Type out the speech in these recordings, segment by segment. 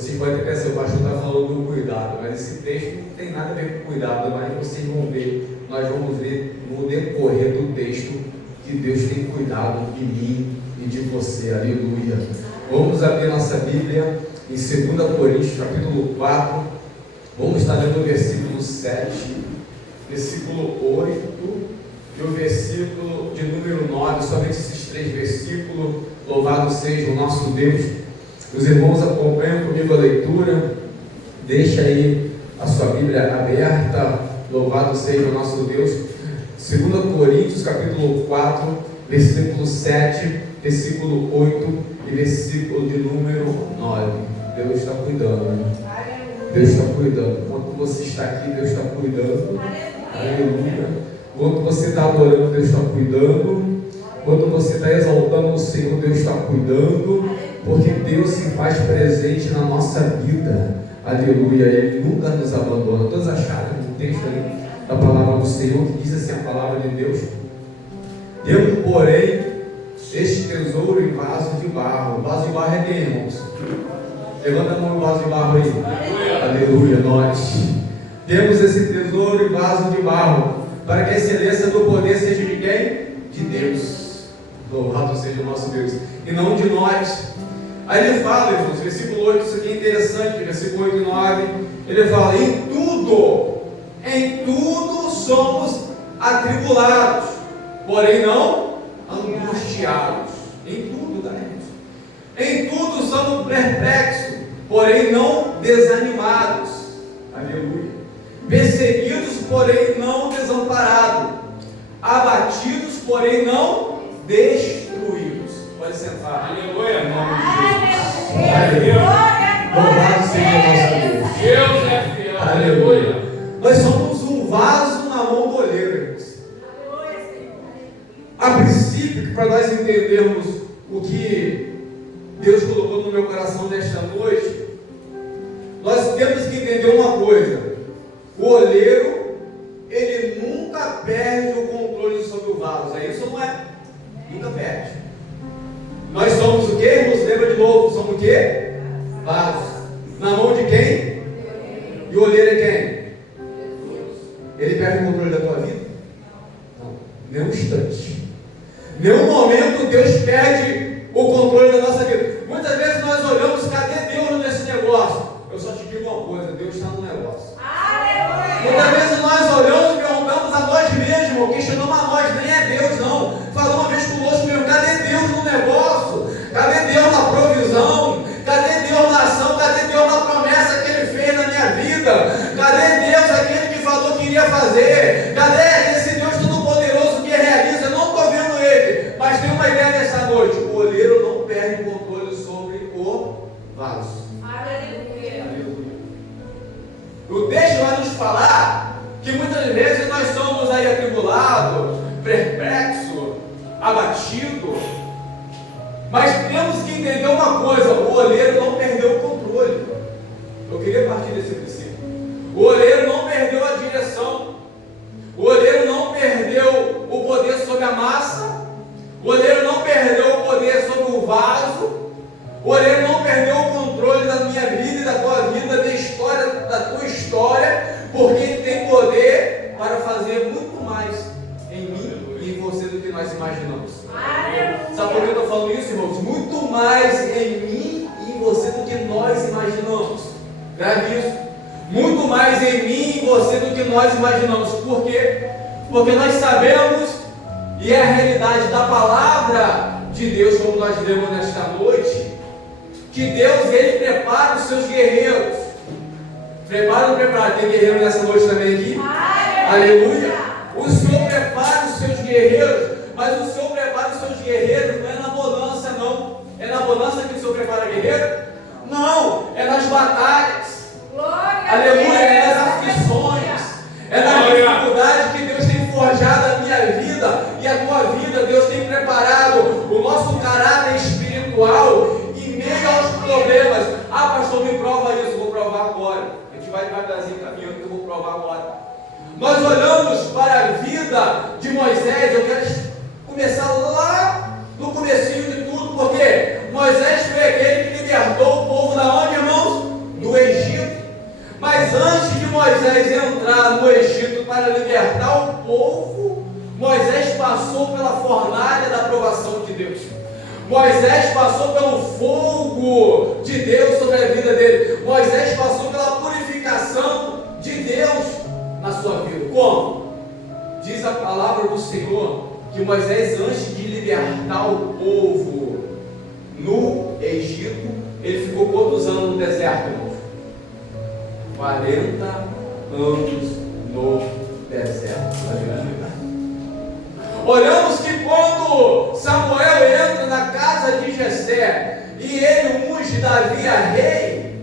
Vocês podem até pensar, o pastor está falando do cuidado, mas esse texto não tem nada a ver com cuidado, mas vocês vão ver, nós vamos ver no decorrer do texto que Deus tem cuidado de mim e de você, aleluia. Vamos abrir nossa Bíblia em 2 Coríntios, capítulo 4, vamos estar lendo o versículo 7, versículo 8 e o versículo de número 9, somente esses 3 versículos. Louvado seja o nosso Deus. Os irmãos acompanham comigo a leitura, deixa aí a sua Bíblia aberta, louvado seja o nosso Deus. 2 Coríntios, capítulo 4, versículo 7, versículo 8 e versículo de número 9. Deus está cuidando, né? Deus está cuidando. Enquanto você está aqui, Deus está cuidando. Aleluia. Enquanto você está adorando, Deus está cuidando. Quando você está exaltando o Senhor, Deus está cuidando, porque Deus se faz presente na nossa vida, aleluia. Ele nunca nos abandona. Todos acharam um texto ali da palavra do Senhor que diz assim, a palavra de Deus: temos, porém, este tesouro em vaso de barro. Vaso de barro é quem, irmãos? Levanta a mão no vaso de barro aí. Aleluia, nós temos esse tesouro em vaso de barro, para que a excelência do poder seja de quem? De Deus. Louvado seja o nosso Deus, e não de nós. Aí ele fala, irmãos, versículo 8, isso aqui é interessante, versículo 8 e 9, ele fala, em tudo somos atribulados, porém não angustiados. Em tudo, tá, gente? Em tudo somos perplexos, porém não desanimados. Aleluia. Perseguidos, porém não desamparados. Abatidos, porém não destruídos. Pode sentar. Aleluia. Em nome de Jesus. Aleluia. Louvado seja o nosso Deus. Deus é fiel. Aleluia. Nós somos um vaso na mão do oleiro, irmãos. A princípio, para nós entendermos o que Deus colocou no meu coração nesta noite, nós temos que entender uma coisa: o oleiro, ele nunca perde o controle sobre o vaso. É isso ou não é? Nunca perde. Nós somos o quê, irmãos? Lembra de novo, somos o quê? Vasos. Na mão de quem? E o oleiro é quem? Ele perde o controle da tua vida? Não. Nenhum instante. Nenhum momento Deus perde o controle da nossa vida. Muitas vezes nós olhamos, cadê Deus nesse negócio? Eu só te digo uma coisa, Deus está no negócio. Muitas vezes nós olhamos e perguntamos a nós mesmos, questionamos a nós, nem é Deus não. Falou uma vez conosco mesmo, cadê Deus no negócio? Cadê Deus na provisão? Cadê Deus na ação? Cadê Deus na promessa que Ele fez na minha vida? Cadê Deus aquele que falou que iria fazer? Cadê esse Deus todo-poderoso que realiza? Eu não estou vendo Ele, mas tem uma ideia nessa noite: o oleiro não perde o controle sobre o vaso. O texto vai nos falar que muitas vezes nós somos aí atribulados, perplexos, abatidos, mas temos que entender uma coisa: o oleiro não perdeu o controle. Eu queria partir desse princípio. O oleiro não perdeu a direção, o oleiro não perdeu o poder sobre a massa, o oleiro não perdeu o poder sobre o vaso, o oleiro não perdeu o controle da minha vida e da tua vida, da minha história, da tua história, porque Ele tem poder para fazer muito mais em mim e em você do que nós imaginamos. Sabe por que eu estou falando isso, irmãos? Muito mais em mim e em você do que nós imaginamos. Grave isso. Muito mais em mim e em você do que nós imaginamos. Por quê? Porque nós sabemos, e é a realidade da palavra de Deus, como nós lemos nesta noite, que Deus, Ele prepara os seus guerreiros. Prepara ou não prepara? Tem guerreiro nessa noite também aqui? Aleluia! O Senhor prepara os seus guerreiros, mas o Senhor prepara os seus guerreiros não é na bonança, não. É na bonança que o Senhor prepara guerreiro? Não, é nas batalhas. Aleluia! É nas aflições, é na dificuldade que Deus tem forjado a minha vida e a tua vida. Deus tem preparado o nosso caráter espiritual em meio aos problemas. Ah, pastor, me prova isso. Vou provar agora. A gente vai devagarzinho caminhando que eu vou provar agora. Nós olhamos para a vida de Moisés. Eu quero começar lá no comecinho de tudo, porque Moisés foi aquele que libertou o povo da onde, irmãos? para libertar o povo, Moisés passou pela fornalha da aprovação de Deus. Moisés passou pelo fogo de Deus sobre a vida dele. Moisés passou pela purificação de Deus na sua vida. Como? Diz a palavra do Senhor que Moisés, antes de libertar o povo no Egito, ele ficou quantos anos no deserto, irmão? 40 anos no deserto. Olhamos que quando Samuel entra na casa de Jessé e ele unge Davi a rei,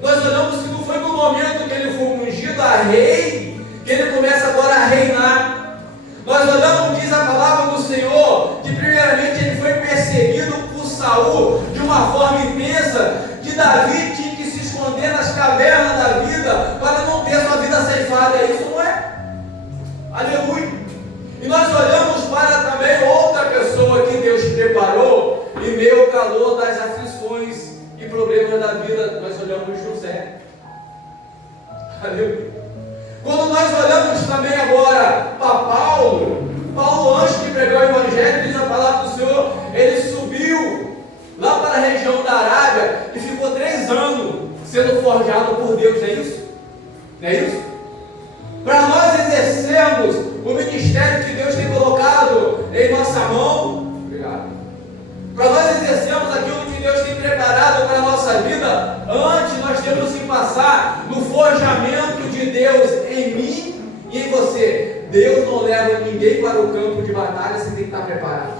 nós olhamos que não foi no momento que ele foi ungido a rei que ele começa agora a reinar. Nós olhamos, diz a palavra do Senhor, que primeiramente ele foi perseguido por Saul de uma forma intensa, que Davi tinha que se esconder nas cavernas da vida para não ter sua vida ceifada. É isso, não é? Aleluia! E nós olhamos para também outra pessoa que Deus preparou em meio ao calor das aflições e problemas da vida. Nós olhamos José. Aleluia. Quando nós olhamos também agora para Paulo, antes de pregar o Evangelho, diz a palavra do Senhor, ele subiu lá para a região da Arábia e ficou 3 anos sendo forjado por Deus. Não é isso? Não é isso? Para nós exercermos o ministério que Deus tem colocado em nossa mão, obrigado. Para nós exercermos aquilo que Deus tem preparado para a nossa vida, antes nós temos que passar no forjamento de Deus em mim e em você. Deus não leva ninguém para o campo de batalha, você tem que estar preparado.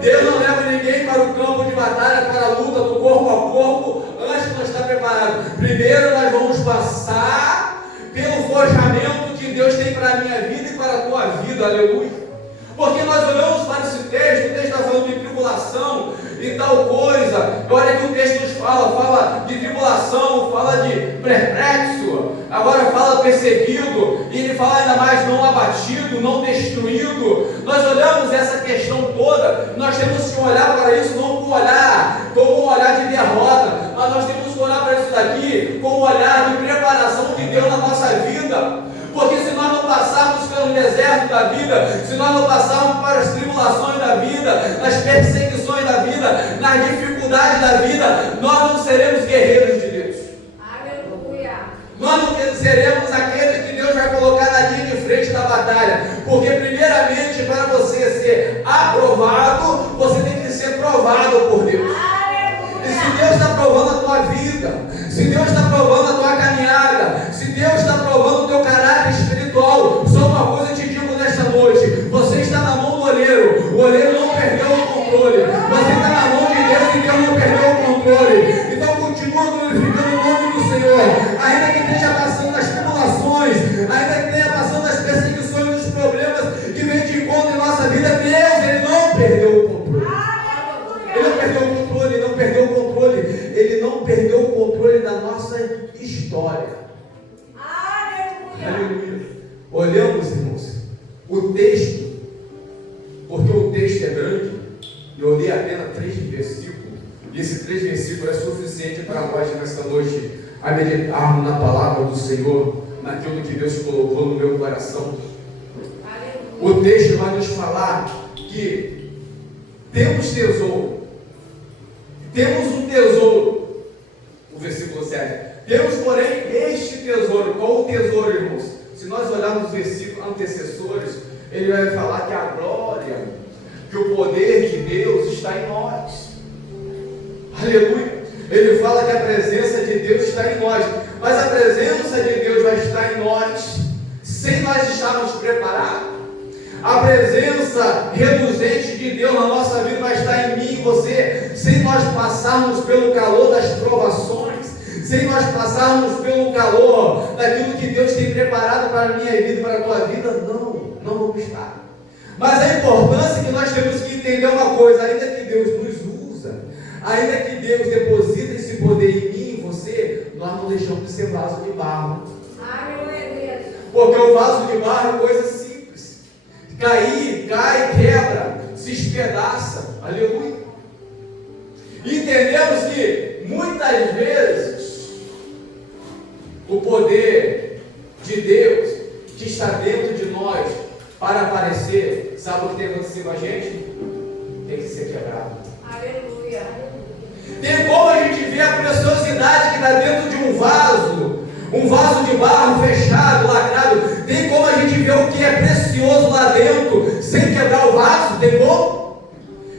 Deus não leva ninguém para o campo de batalha, para a luta do corpo a corpo, antes de nós estar preparados. Primeiro nós vamos passar pelo forjamento que Deus tem para a minha vida e para a tua vida, aleluia. Porque nós olhamos para esse texto, o texto está falando de tribulação e tal coisa. Olha que o texto nos fala de tribulação, fala de perplexo, agora fala perseguido, e ele fala ainda mais não abatido, não destruído. Nós olhamos essa questão toda, nós temos que olhar para isso não como um olhar de derrota, mas nós temos que olhar para isso daqui como um olhar de preparação de Deus na nossa vida. Porque se nós não passarmos pelo deserto da vida, se nós não passarmos para as tribulações da vida, nas perseguições da vida, nas dificuldades da vida, nós não seremos guerreiros de Deus. Aleluia! Nós não seremos aqueles que Deus vai colocar na linha de frente da batalha. Porque primeiramente, para você ser aprovado, você tem que ser provado por Deus. E se Deus está provando a tua vida, se Deus está provando a tua caminhada, se Deus está provando o teu caráter espiritual, só uma coisa eu te digo nesta noite: você está na mão do oleiro, o oleiro não perdeu o controle, você está na mão de Deus e Deus não perdeu o controle. Então continua glorificando o nome do Senhor, ainda que esteja passando as tribulações, ainda que esteja passando as perseguições, os problemas que vem de encontro em nossa vida. Deus, Ele não perdeu o controle. Ele não perdeu o controle, Ele não perdeu o controle, Ele não perdeu o controle da nossa história. Aleluia. Olhamos, irmãos, o texto, porque o texto é grande, eu li apenas 3 versículos, e esses 3 versículos é suficiente para nós nesta noite a meditarmos na palavra do Senhor, naquilo que Deus colocou no meu coração. O texto vai nos falar que temos tesouro. Temos um tesouro, o versículo 7. Temos, porém, este tesouro. Qual o tesouro, irmãos? Se nós olharmos os versículos antecessores, ele vai falar que a glória, que o poder de Deus está em nós. Aleluia. Ele fala que a presença de Deus está em nós. Mas a presença de Deus vai estar em nós sem nós estarmos preparados. A presença reluzente de Deus na nossa vida vai estar em mim e você, sem nós passarmos pelo calor das provações, sem nós passarmos pelo calor daquilo que Deus tem preparado para a minha vida e para a tua vida. Não vamos estar. Mas a importância que nós temos que entender uma coisa: ainda que Deus nos usa, ainda que Deus deposita esse poder em mim e em você, nós não deixamos de ser vaso de barro. Porque o vaso de barro é coisa simples. Cai, quebra, se espedaça. Aleluia. Entendemos que muitas vezes o poder de Deus que está dentro de nós para aparecer, sabe o que tem acontecido com a gente? Tem que ser quebrado. Aleluia. Tem como a gente ver a preciosidade que está dentro de um vaso de barro fechado, lacrado. Tem como a gente ver o que é precioso lá dentro sem quebrar o vaso? Tem como?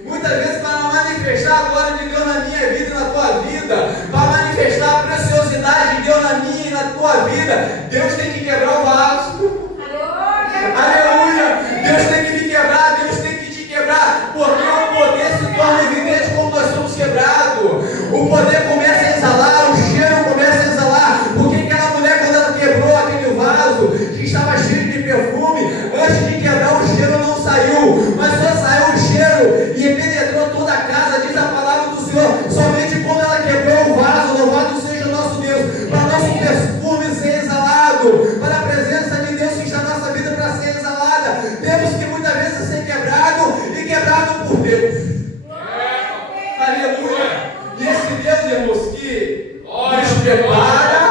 Muitas vezes para manifestar a glória de Deus na minha vida e na tua vida, para manifestar a preciosidade de Deus na minha e na tua vida, Deus tem que quebrar o vaso. Aleluia! Deus tem que me quebrar, Deus tem que te quebrar, porque o poder se torna evidente como nós somos quebrados. O poder começa a exalar, o cheiro começa a exalar. Porque aquela mulher, quando ela quebrou aquele vaso que estava cheio de perfume, antes de quebrar o cheiro não saiu, mas só saiu o cheiro e penetrou toda a casa. Diz a palavra do Senhor, somente quando ela quebrou o vaso, louvado seja o nosso Deus, para nosso perfume ser exalado, para a presença de Deus que está na nossa vida para ser exalada. Temos que muitas vezes ser quebrado e quebrado por Deus. Aleluia! E esse Deus, irmãos, que nos prepara,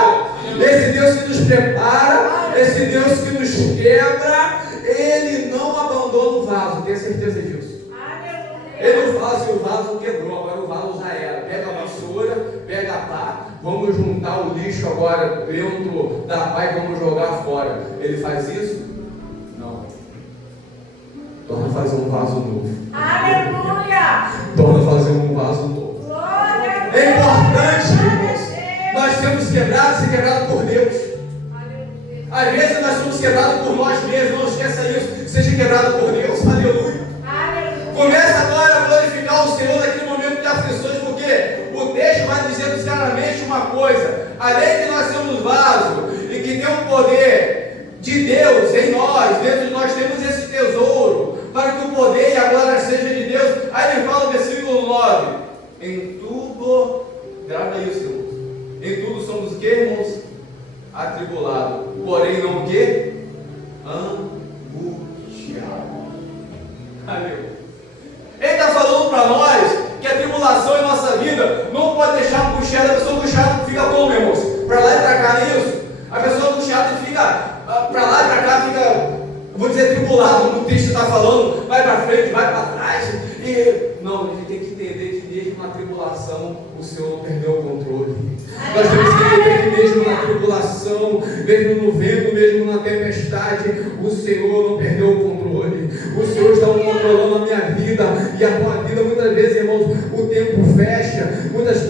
esse Deus que nos prepara, esse Deus que nos quebra, Ele não abandona o vaso, tenha certeza disso. Ele não fala assim, o vaso quebrou, agora o vaso já era. Pega a vassoura, pega a pá, vamos juntar o lixo agora dentro da pá e vamos jogar fora. Ele faz isso? Não. Torna a fazer um vaso novo. Aleluia! Torna a fazer um vaso novo. É importante, irmãos, nós sermos quebrados, ser quebrados por Deus. Às vezes nós somos quebrados por nós mesmos, não esqueça isso. Seja quebrado por Deus, aleluia. Começa agora a glorificar o Senhor naquele momento de aflições, porque o texto vai dizendo claramente uma coisa: além de nós sermos vaso e que tem o poder de Deus em nós, dentro de nós temos esse tesouro, para que o poder e a glória seja de Deus. Aí ele fala no versículo 9: em tudo, grava isso, irmãos, em tudo somos o que, irmãos? Atribulados, porém não o que? Angustiados. Aleluia. Ele está falando para nós que a tribulação em nossa vida não pode deixar angustiada. A pessoa angustiada fica como, irmãos? Para lá e para cá, não é isso? A pessoa angustiada fica para lá e para cá, fica, vou dizer, tribulado, como o texto está falando, vai para frente, vai para trás. E não, a gente tem que entender que mesmo na tribulação o Senhor não perdeu o controle. Nós temos que entender que mesmo na tribulação, mesmo no vento, mesmo na tempestade, o Senhor não perdeu o controle. O Senhor está controlando a minha vida e a tua vida. Muitas vezes, irmãos, o tempo fecha, muitas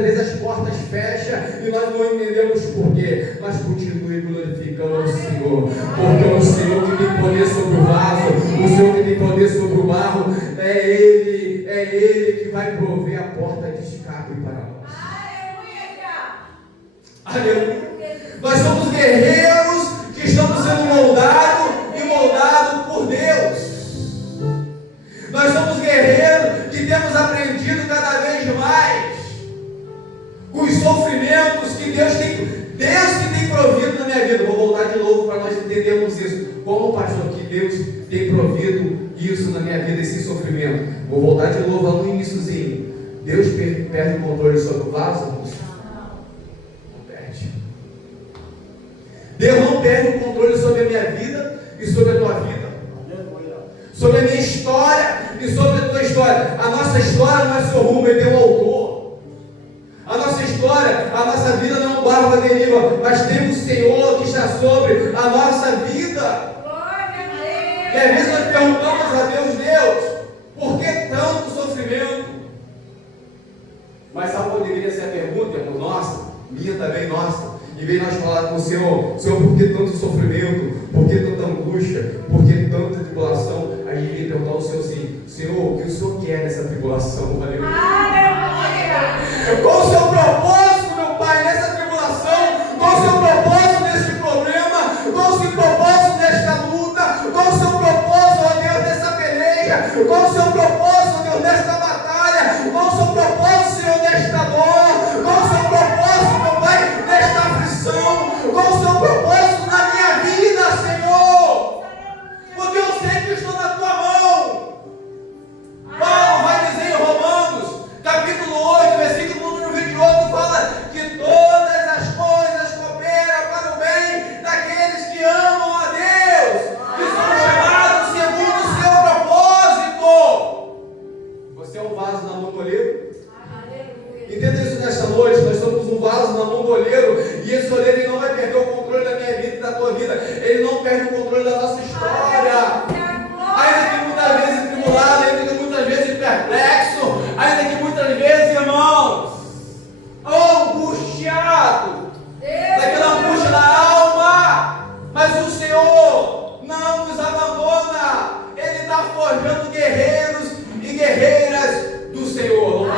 vezes as portas fecham e nós não entendemos por quê. Mas continue glorificando o Senhor, porque é o Senhor que tem poder sobre o vaso, o Senhor que tem poder sobre o barro. É Ele que vai prover a porta de escape para nós. Aleluia. Nós somos guerreiros que estamos sendo moldados e moldados por Deus. Nós somos guerreiros que temos aprendido cada vez mais com os sofrimentos que Deus que tem provido na minha vida. Vou voltar de novo para nós entendermos isso. Como, pastor, que Deus tem provido isso na minha vida, esse sofrimento? Vou voltar de novo lá no iníciozinho. Deus perde o controle sobre o vaso? Não perde. Deus não perde o controle sobre a minha vida e sobre a tua vida, sobre a minha história e sobre a tua história. A nossa história não é seu rumo, Ele é o autor. A nossa história, a nossa vida não é um barco à deriva, mas tem o Senhor que está sobre a nossa vida. E às vezes nós perguntamos a Deus, por que tanto sofrimento? Mas sabe qual deveria ser a pergunta, irmão? Nossa, minha também, nossa. Em vez de nós falar com o Senhor, por que tanto sofrimento? Por que tanta angústia? Por que tanta tribulação? A gente devia perguntar ao Senhor assim: Senhor, o que o Senhor quer nessa tribulação? Aleluia. Qual o seu propósito, meu Pai, nessa tribulação? Qual o seu propósito nesse problema? Qual o seu propósito nesta luta? Qual o seu propósito, ó Deus, nessa peleja? Qual o seu propósito, Deus, nesta batalha? Qual o seu propósito, Senhor, nesta dor? Qual o seu propósito, meu Pai, nesta aflição? Qual o seu propósito na minha vida, Senhor? Porque eu sei que estou na tua mão. Paulo vai dizer em Romanos, capítulo 8, versículo número na mão do olheiro, e esse olheiro ele não vai perder o controle da minha vida e da tua vida, ele não perde o controle da nossa história. Ainda que muitas vezes tribulado, ainda que muitas vezes perplexo, ainda que muitas vezes, irmãos, angustiado, daquela angústia na alma, mas o Senhor não nos abandona, Ele está forjando guerreiros e guerreiras do Senhor.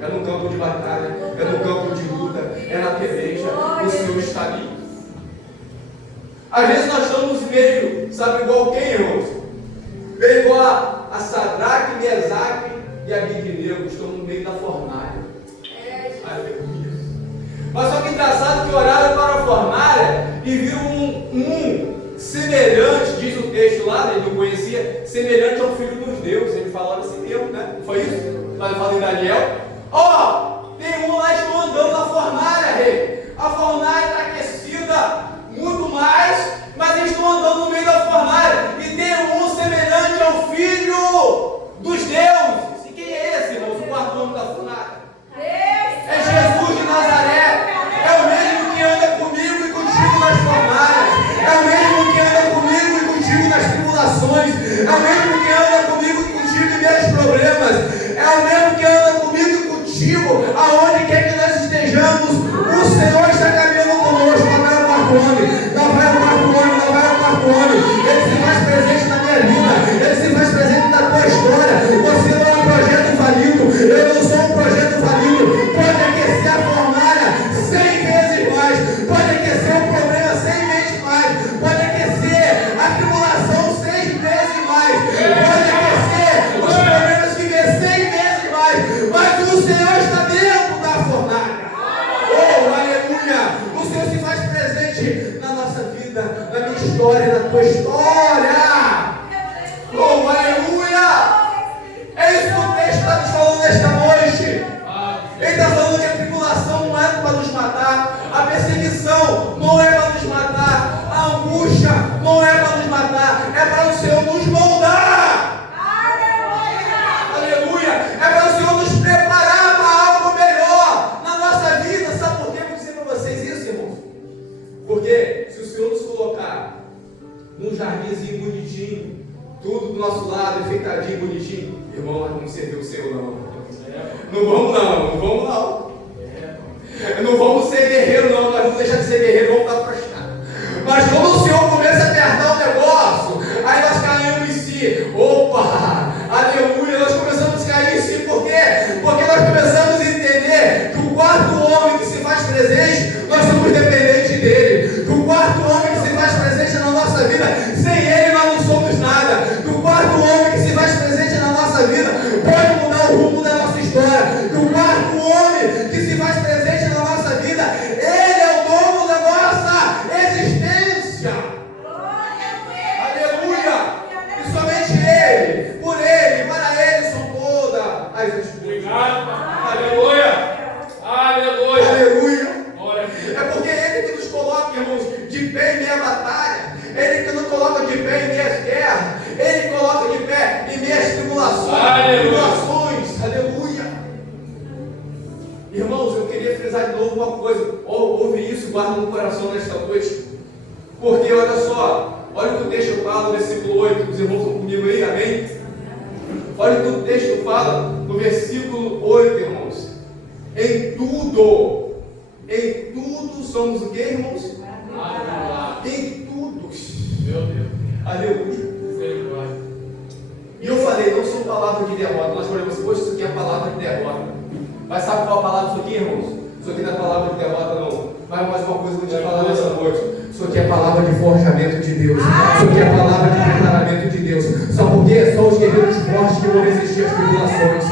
É no campo de batalha, é no campo de luta, é na peleja, o Senhor está ali. Às vezes nós estamos meio, sabe igual quem, irmãos? Meio igual a Sadraque, Mesaque e Abednego, estão no meio da fornalha. Aleluia. Mas só que engraçado que oraram para a fornalha e viram um semelhante, diz o texto lá, ele não conhecia, semelhante ao Filho dos Deuses. Ele falava assim mesmo, né? Não foi isso? Nós falamos em Daniel. Tem um lá, estão andando na fornalha, rei. A fornalha está aquecida muito mais, mas eles estão andando no meio da fornalha. E tem um semelhante ao Filho dos Deuses. E quem é esse, irmãos? O quarto nome da fornalha. É Jesus de Nazaré. É o mesmo que anda comigo e contigo nas fornalhas. É o mesmo que anda comigo e contigo nas tribulações. É o mesmo que anda comigo e contigo em meus problemas. É o mesmo que anda comigo e contigo aonde quer que nós estejamos. O Senhor está caminhando conosco. Não vai o quarto homem. Não vai o quarto homem. Não vai o quarto homem. Ele se faz presente na minha vida. Ele se faz presente na tua história. Você não é um projeto falido. Eu não sou um projeto falido. Pode aquecer a fornalha 100 vezes mais. Pode aquecer o problema 100 vezes mais. Pode aquecer a tribulação 100 vezes mais. Pode aquecer os problemas que vêm 100 vezes mais. Mas o Senhor está dentro da fornalha. Oh, aleluia! O Senhor se faz presente na nossa vida, na minha história, na tua história. Oh, aleluia! É isso que o texto está nos falando nesta noite. Ele está falando que a tribulação não é para nos matar, a perseguição não é para nos matar, a angústia não é para nos matar, é para o Senhor nos moldar. Aleluia! É para o Senhor nos preparar para algo melhor na nossa vida. Sabe por que eu vou dizer para vocês isso, irmãos? Porque se o Senhor nos colocar num jardinzinho bonitinho, tudo do nosso lado, enfeitadinho, bonitinho, irmão, nós vamos servir o Senhor, não. Não vamos não. Não vamos ser guerreiro, não. Nós vamos deixar de ser guerreiro, vamos dar para cá. Mas quando o Senhor começa a apertar o negócio, aí nós caímos em si. Opa! Aleluia! Nós começamos a cair em si. Por quê? Porque nós começamos a entender que o quarto homem que se faz presente, nós somos dependentes dele. Que o quarto homem que se faz presente na nossa vida, sem ele nós não somos nada. Que o quarto homem que se faz presente na nossa vida pode mudar o rumo da nossa história. Que o quarto homem que se faz presente na nossa vida, ele é o dono da nossa existência. Aleluia! E somente ele, por ele, para ele são todas as coisas. Aleluia! Aleluia! Aleluia! É porque ele que nos coloca, irmãos, de pé em meia batalha. Ele que nos coloca de pé em meias guerras. Ele coloca de pé em meias tribulações. Aleluia! Irmãos, eu queria frisar de novo uma coisa. Ouve isso, guarda no coração nesta noite. Porque olha só, olha o que o texto fala no versículo 8. Os irmãos estão comigo aí, amém? Olha o que o texto fala no versículo 8, irmãos. Em tudo somos o que, irmãos? Em tudo. Meu Deus. Aleluia. E eu falei, não são palavras de derrota. Nós falamos, poxa, isso aqui é palavra de derrota. Mas sabe qual é a palavra disso aqui, irmãos? Isso aqui não é palavra de derrota, não. Mas mais uma coisa que eu vou te falar nessa noite. Isso aqui é palavra de forjamento de Deus. Isso aqui é palavra de preparamento de Deus. Sabe por quê? Só os guerreiros fortes que vão resistir às tribulações.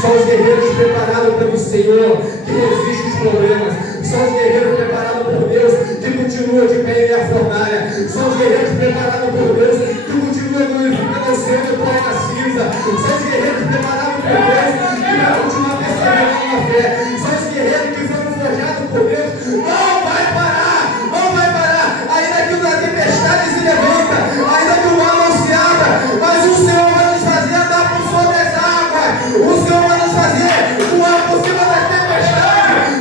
Só os guerreiros preparados pelo Senhor que resistem os problemas. Só os guerreiros preparados por Deus que continuam de pé em a fornalha. Só os guerreiros preparados por Deus que continuam glorificando o Senhor de pé na cinza. Só os guerreiros preparados por Deus que vão continuar perseverando na fé. Só os guerreiros que foram forjados por Deus. Não vai parar! Não vai parar! Ainda que a tempestade se levanta, ainda que o mar não se abra, mas o Senhor vai nos fazer andar por sobre as águas. O Senhor vai nos fazer voar por cima das tempestades.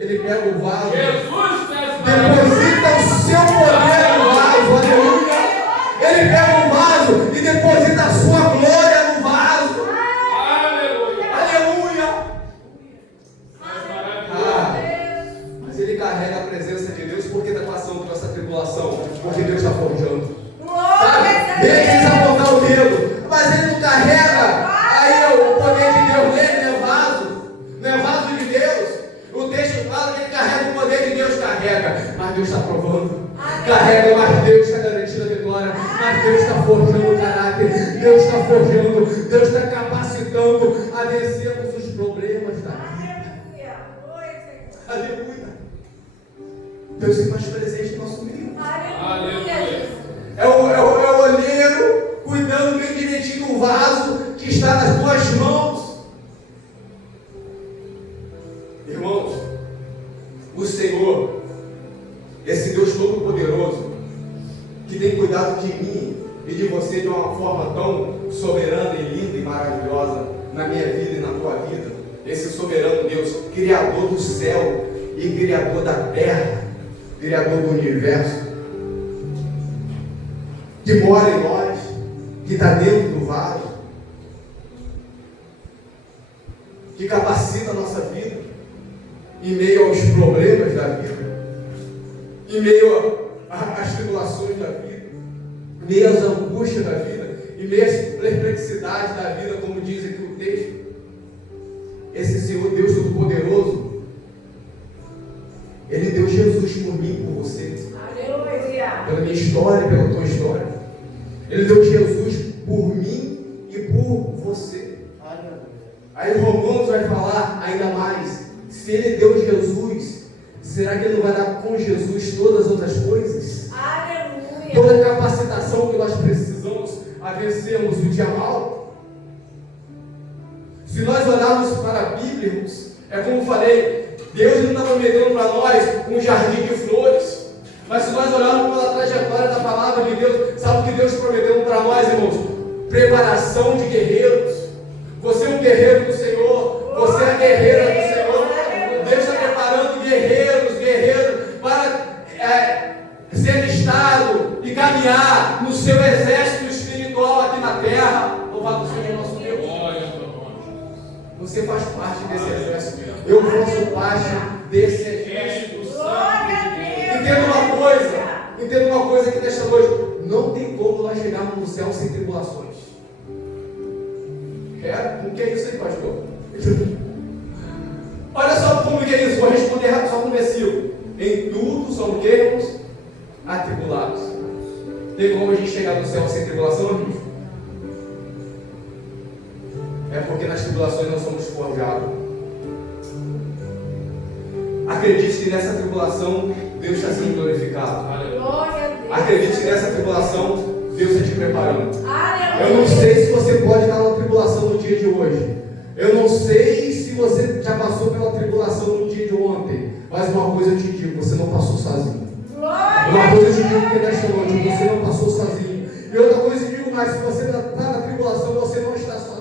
Ele pega o vaso, Jesus deposita o seu poder no vaso, aleluia. Ele pega o vaso e deposita a sua glória no vaso, Aleluia. aleluia. Maravilhoso. Mas ele carrega a presença de Deus. Por que está passando por essa tribulação? Porque Deus está forjando. Sabe? Ele quis apontar o dedo, mas ele não carrega aí o poder de Deus nele, não é vaso, não é vaso de Deus. O texto fala que ele carrega o poder de Deus, carrega, mas Deus está provando. Carrega, mas Deus está garantindo a vitória, mas Deus está forjando o caráter, Deus está forjando, Deus está capacitando a vencermos os problemas da vida. Aleluia. Deus é mais presente no nosso meio. Aleluia. É o olheiro cuidando bem direitinho do vaso que está nas tuas mãos. Irmãos, o Senhor, esse Deus Todo-Poderoso, que tem cuidado de mim e de você de uma forma tão soberana e linda e maravilhosa na minha vida e na tua vida, esse soberano Deus, Criador do céu e Criador da terra, Criador do universo, que mora em nós, que está dentro do vaso, que capacita a nossa vida em meio aos problemas da vida, em meio às tribulações da vida, em meio às angústias da vida, em meio às perplexidades da vida, como diz aqui o texto. Esse Senhor Deus Todo-Poderoso, Ele deu Jesus por mim e por você, pela minha história e pela tua história. Ele deu Jesus por mim e por você. Aí Romanos vai falar ainda mais. Se Ele deu Jesus, será que Ele não vai dar com Jesus todas as outras coisas? Aleluia. Toda a capacitação que nós precisamos a vencermos o dia mal? Se nós olharmos para a Bíblia, irmãos, é como eu falei, Deus não está prometendo para nós um jardim de flores. Mas se nós olharmos pela trajetória da palavra de Deus, sabe o que Deus prometeu para nós, irmãos? Preparação de guerreiros. Você é um guerreiro do Senhor. Você é a guerreira do Senhor. Deus está preparando guerreiros para ser listado e caminhar no seu exército espiritual aqui na terra. Louvado seja o nosso Deus. Você faz parte desse exército. Eu faço parte desse exército. Entenda uma coisa aqui nesta noite. Não tem como nós chegarmos no céu sem tribulações. O que é isso aí, pastor? Olha só como que é isso. Vou responder rápido só com um versículo. Em tudo somos atribulados. Tem como a gente chegar no céu sem tribulação, amigos? É porque nas tribulações nós somos forjados. Acredite que nessa tribulação Deus está sendo glorificado. Acredite que nessa tribulação Deus está te preparando. Eu não sei se você pode estar na tribulação no dia de hoje. Eu não sei se você já passou pela tribulação no dia de ontem. Mas uma coisa eu te digo, você não passou sozinho. Uma coisa eu te digo que nesta noite, você não passou sozinho. E outra coisa eu digo mais, se você está na tribulação, você não está sozinho.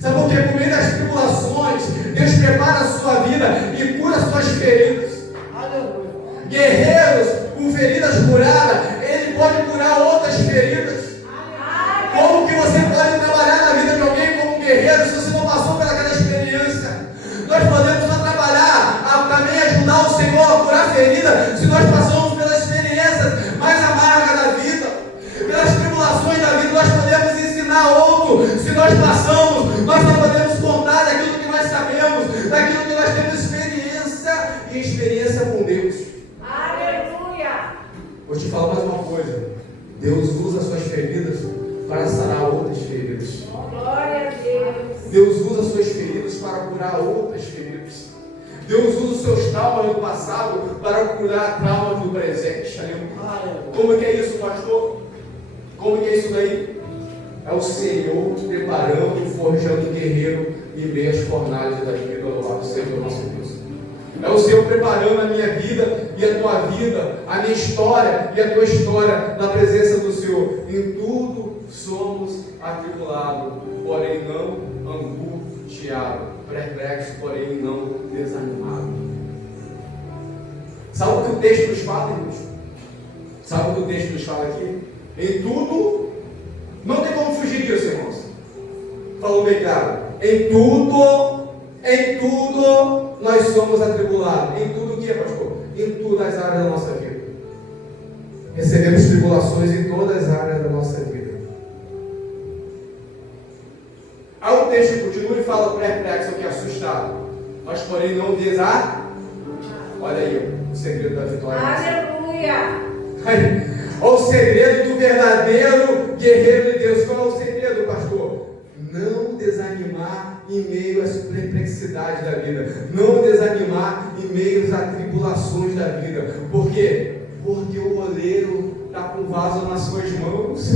Sabe por quê? Por meio das tribulações, Deus prepara a sua vida e cura as suas feridas. Guerreiros com feridas curadas, Ele pode curar outras feridas. Como que você pode trabalhar na vida de alguém como um guerreiro se você não passou pelaquela experiência? Nós podemos só trabalhar, também ajudar o Senhor a curar ferida, se nós passamos pelas experiências mais amargas da vida, pelas tribulações da vida. Nós podemos ensinar outro, se nós passamos, nós não podemos contar daquilo que nós sabemos, daquilo que nós temos experiência e experiência com Deus. Aleluia. Vou te falar mais uma coisa. Deus usa suas feridas para sarar outras feridas. Glória a Deus. Deus usa suas feridas para curar outras feridas. Deus usa os seus traumas do passado para curar traumas do presente. Como que é isso, pastor? Como que é isso daí? É o Senhor preparando e forjando um guerreiro em meio às fornalhas da vida. Louvado seja o nosso Deus. É o Senhor preparando a minha vida e a tua vida, a minha história e a tua história na presença do Senhor. Em tudo somos atribulados, porém não angustiados. perplexo, porém não desanimado. Sabe o que o texto nos fala, irmãos? Sabe o que o texto nos fala aqui? Em tudo, não tem como fugir disso, irmãos. Falou bem claro. Em tudo, nós somos atribulados. Em tudo o que, pastor? Em todas as áreas da nossa vida. Recebemos tribulações em todas as áreas da nossa vida. Aí o texto continua e fala perplexo, que é assustado. Mas porém não desanimado. Olha aí o segredo da vitória. Aleluia. Olha o segredo do verdadeiro guerreiro de Deus. Qual é o segredo, pastor? Não desanimar em meio às perplexidades da vida. Não desanimar em meio às atribulações da vida. Por quê? Porque o oleiro está com o vaso nas suas mãos.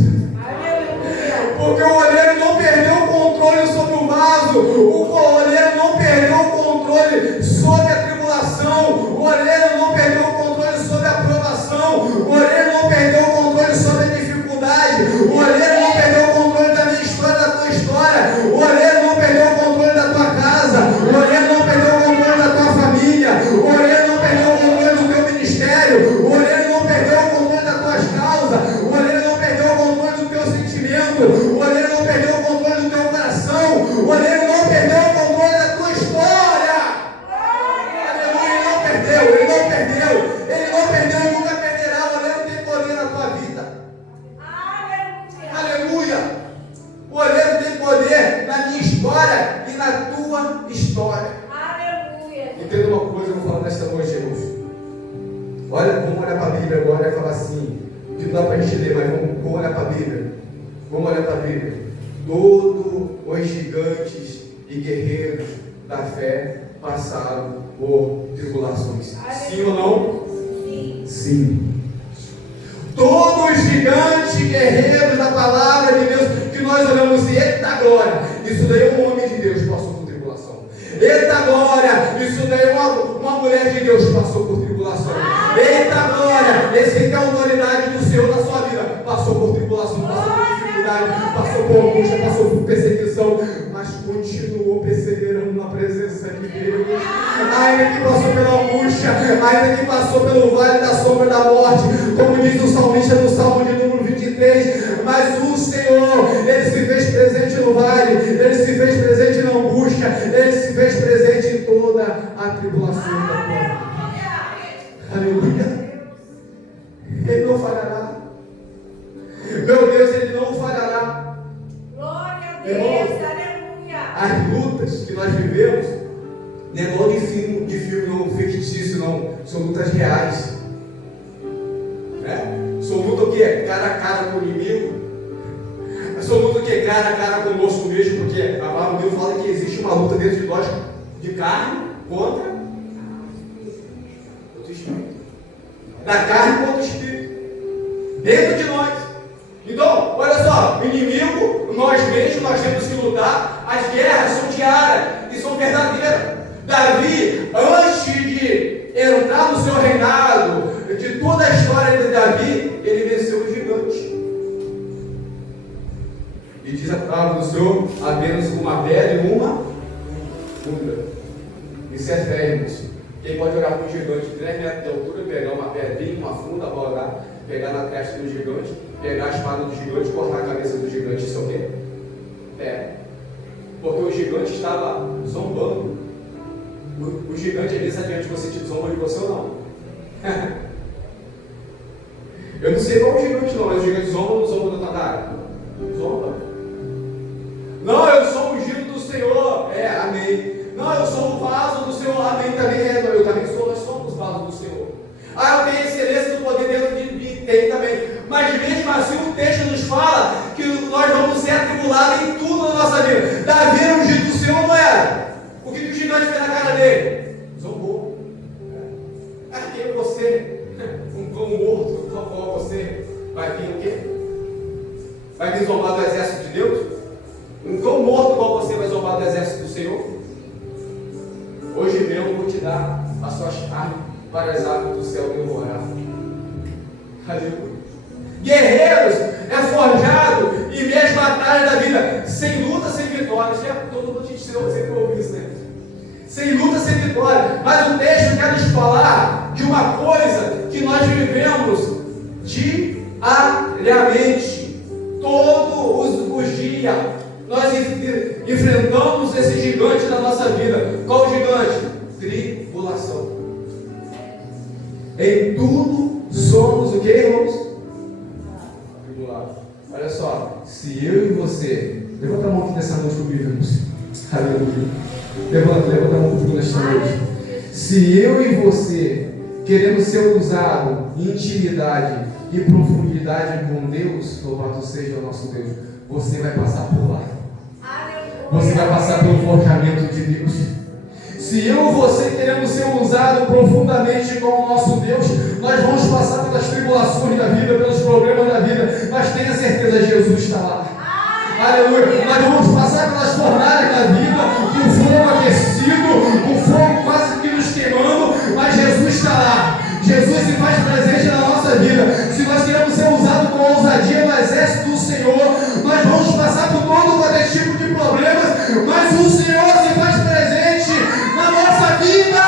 Aleluia. Porque o oleiro não perdeu o controle sobre o vaso. O oleiro não perdeu o controle sobre a tribulação. O oleiro não perdeu o controle sobre a provação. O oleiro não perdeu o controle sobre a dificuldade. O oleiro não perdeu o controle da minha história, da tua história. O oleiro não perdeu o controle da tua casa. O oleiro não perdeu o controle da tua família. O oleiro não perdeu o controle do teu ministério. O oleiro não perdeu o controle das tuas causas. O oleiro não perdeu o controle do teu sentimento. O oleiro não perdeu o controle do teu coração. O oleiro não perdeu o controle da tua história. Aleluia, ele não perdeu. Ele não perdeu e nunca perderá. O oleiro tem poder na tua vida. Aleluia. O oleiro tem poder na minha história e na tua história. Aleluia. Entenda uma coisa, eu vou falar nesta noite, irmãos. Olha, vamos olhar para a Bíblia agora e falar assim, que não dá para a gente ler, mas vamos olhar para a Bíblia. Vamos olhar para a Bíblia. Todos os gigantes e guerreiros da fé passaram por tribulações. Sim ou não? Sim. Sim. Todos os gigantes e guerreiros da palavra de Deus que nós olhamos e eita glória, isso daí é um homem de Deus que passou por tribulação. Eita glória, isso daí é uma mulher de Deus que passou por tribulação. Eita glória, esse aí tem a autoridade do Senhor na sua vida, passou por tribulação, passou por dificuldade, passou por angústia, passou por perseguição, mas continuou perseverando na presença de Deus. Ainda que passou pela angústia, ainda que passou pelo vale da sombra da morte, como diz o salmista no Salmo de número 23, mas o Senhor, Ele se fez presente no vale, Ele se fez presente na angústia, Ele se fez presente em toda a tribulação da tua vida. Aleluia. Ele não falhará. Meu Deus, Ele não falhará. Glória a Deus. Aleluia. As lutas que nós vivemos não é igual de filme não fictício, não. São lutas reais. São lutas o quê? Cara a cara com o inimigo. São lutas o quê? Cara a cara conosco mesmo, porque a palavra de Deus fala que existe uma luta dentro de nós de carne contra o espírito. Da carne contra o espírito. Dentro de nós. Então, olha só, o inimigo, nós mesmos, nós temos que lutar. As guerras são diárias e são verdadeiras. Davi, antes de entrar no seu reinado, de toda a história de Davi, ele venceu o gigante. E diz a palavra do Senhor, apenas com uma pedra e uma funda. Isso é fé, irmãos. Quem pode olhar para um gigante de 3 metros de altura, pegar uma pedrinha, uma funda, rolar, pegar na testa do gigante, pegar a espada do gigante, cortar a cabeça do gigante, isso é o quê? Fé. Porque o gigante estava zombando. O gigante, às vezes, adiante de você, te zomba de você ou não? Eu não sei qual é o gigante não, mas o gigante zomba ou não zomba da tua cara? Zomba. Não, eu sou o ungido do Senhor. Amém. Não, eu sou o vaso do Senhor. Amém, também eu também sou, nós somos vasos do Senhor. Eu tenho a excelência do poder dentro de mim, tem também. Mas mesmo assim o texto nos fala que nós vamos ser atribulados em tudo na nossa vida. Davi era ungido do Senhor, não era? O que o gigante fez na cara dele? Zombou. Quem é você? Um cão morto, qual você? Vai vir o quê? Vai vir zombar do exército de Deus? Um cão morto igual você vai zombar do exército do Senhor? Hoje mesmo eu vou te dar as suas carnes para as aves do céu devorar. Aleluia. Guerreiros é forjado em meio às batalhas da vida, sem luta, sem vitória. Todo mundo te ensinou, sempre ouviu isso, né? sem luta, sem vitória. Mas o texto quer nos falar de uma coisa que nós vivemos diariamente, todos os dias. Nós enfrentamos esse gigante na nossa vida. Qual o gigante? Tribulação. Em tudo somos o que, irmãos? Tribulados. Olha só, se eu e você, levanta a mão aqui nessa noite comigo, irmãos. Aleluia. Levanta a mão comigo nesta noite. Se eu e você queremos ser usados em intimidade e profundidade com Deus, louvado seja o nosso Deus, você vai passar por lá. Você vai passar pelo forjamento de Deus. Se eu e você queremos ser usados profundamente com o nosso Deus, nós vamos passar pelas tribulações da vida, pelos problemas da vida, mas tenha certeza, Jesus está lá. Aleluia. Nós vamos passar pelas fornalhas da vida, com o fogo aquecido, o fogo quase que nos queimando, mas Jesus está lá. Jesus se faz presente na nossa vida. Se nós queremos ser usados com ousadia no exército do Senhor, nós vamos passar por todo esse tipo de problemas, mas o Senhor se faz presente na nossa vida.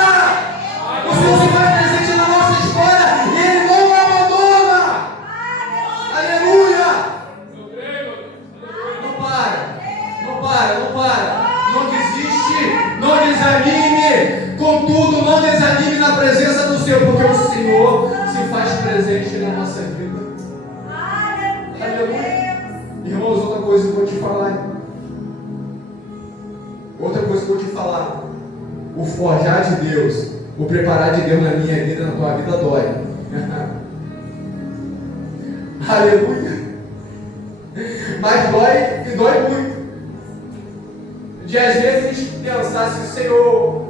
O Senhor se faz presente na nossa história e Ele não abandona. Aleluia. Não para. Não desiste, não desanime. Contudo, não desanime na presença do Senhor, porque o Senhor se faz presente na nossa vida. Aleluia. Irmãos, outra coisa que eu vou te falar. O forjar de Deus, o preparar de Deus na minha vida, na tua vida, dói. Aleluia. Mas dói e dói muito. De às vezes pensar assim, Senhor,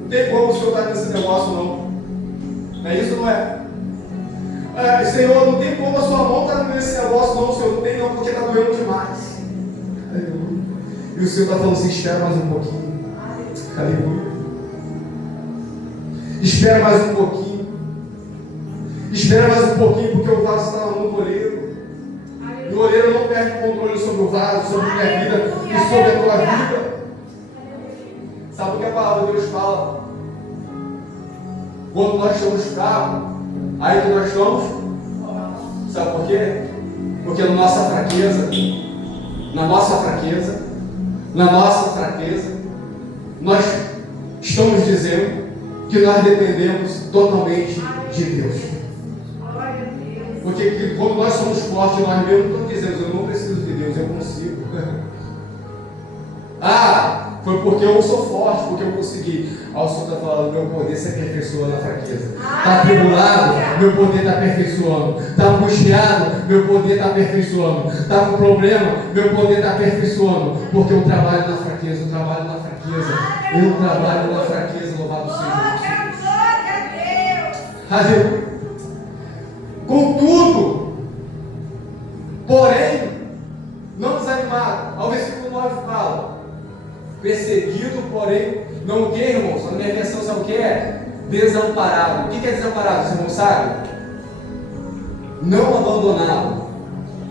não tem como o Senhor estar nesse negócio não. Não é isso, não é? Senhor, não tem como a sua mão estar nesse negócio não, Senhor, não tem não, porque está doendo demais. Aleluia. E o Senhor está falando assim, espera mais um pouquinho. Aleluia. Espera mais um pouquinho. Espera mais um pouquinho, porque o vaso está na mão do oleiro. E o oleiro não perde o controle sobre o vaso, sobre a minha vida e sobre a tua vida. Sabe o que a palavra de Deus fala? Quando nós estamos fracos, aí que nós estamos. Sabe por quê? Porque na nossa fraqueza, nós estamos dizendo que nós dependemos totalmente de Deus. Porque quando nós somos fortes, nós mesmos estamos dizendo, eu não preciso de Deus, eu consigo. Foi porque eu sou forte, porque eu consegui. O Senhor está falando, meu poder se aperfeiçoa na fraqueza. Está atribulado, meu poder está aperfeiçoando. Está angustiado, meu poder está aperfeiçoando. Está com problema, meu poder está aperfeiçoando. Porque eu trabalho na fraqueza, eu trabalho na fraqueza, louvado seja Deus. Aleluia. Contudo, porém, não desanimado. Ao versículo 9 fala, perseguido, porém, não o que, irmãos? Na minha versão, sabe o que é? Desamparado. O que é desamparado? Você não sabe? Não abandonado,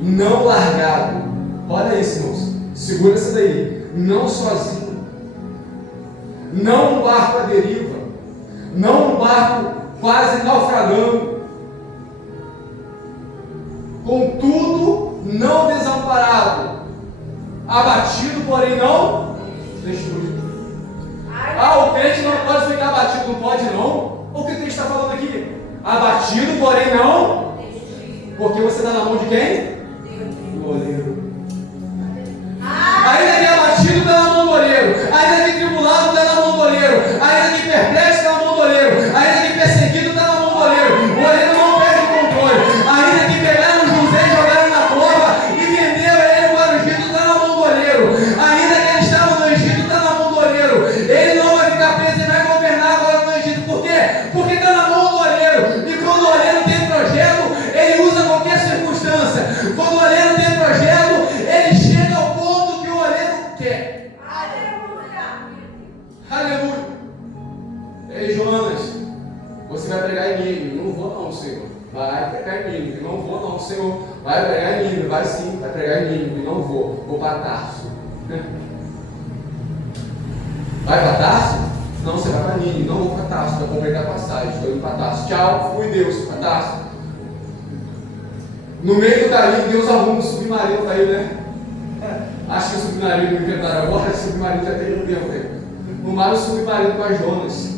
não largado. Olha isso, irmãos. Segura isso daí. Não sozinho. Não um barco à deriva. Não um barco quase naufragando. Contudo, não desamparado. Abatido, porém não destruído. O crente não pode ficar abatido, não pode não? O que o crente está falando aqui? Abatido, porém não. Porque você está na mão de quem? Do oleiro. Ainda que abatido, está na mão do oleiro. Ainda que tribulado, está na mão do oleiro. Ainda que perplexo, está na mão do oleiro. Ainda que perseguido, está na mão do oleiro. O oleiro não perde o controle. Ainda que pegaram José e jogaram na cova e venderam ele para o Egito, está na mão do oleiro. Ainda que ele estava no Egito, está na mão do oleiro. Ele não vai ficar preso e vai governar agora no Egito. Por quê? Porque está na mão do oleiro. E quando o oleiro tem projeto, ele usa qualquer circunstância. Quando o oleiro tem projeto, ele chega ao ponto que o oleiro quer. Aleluia. Ei, Jonas, você vai pregar em mim? Não vou não, Senhor. Vai pregar em mim? Não vou não, Senhor. Vai pregar em mim? Vai sim, vai pregar em mim? Não vou. Vou para Tarso. Vai para Tarso? Não, você vai para Nínive. Não vou para Tarso, para completar a passagem. Estou indo para Tarso. Tchau, fui Deus, para Tarso. No meio daí, Deus arruma um submarino para ele, né? Acho que o submarino inventaram agora, o submarino já tem um tempo. No mar, o submarino para Jonas.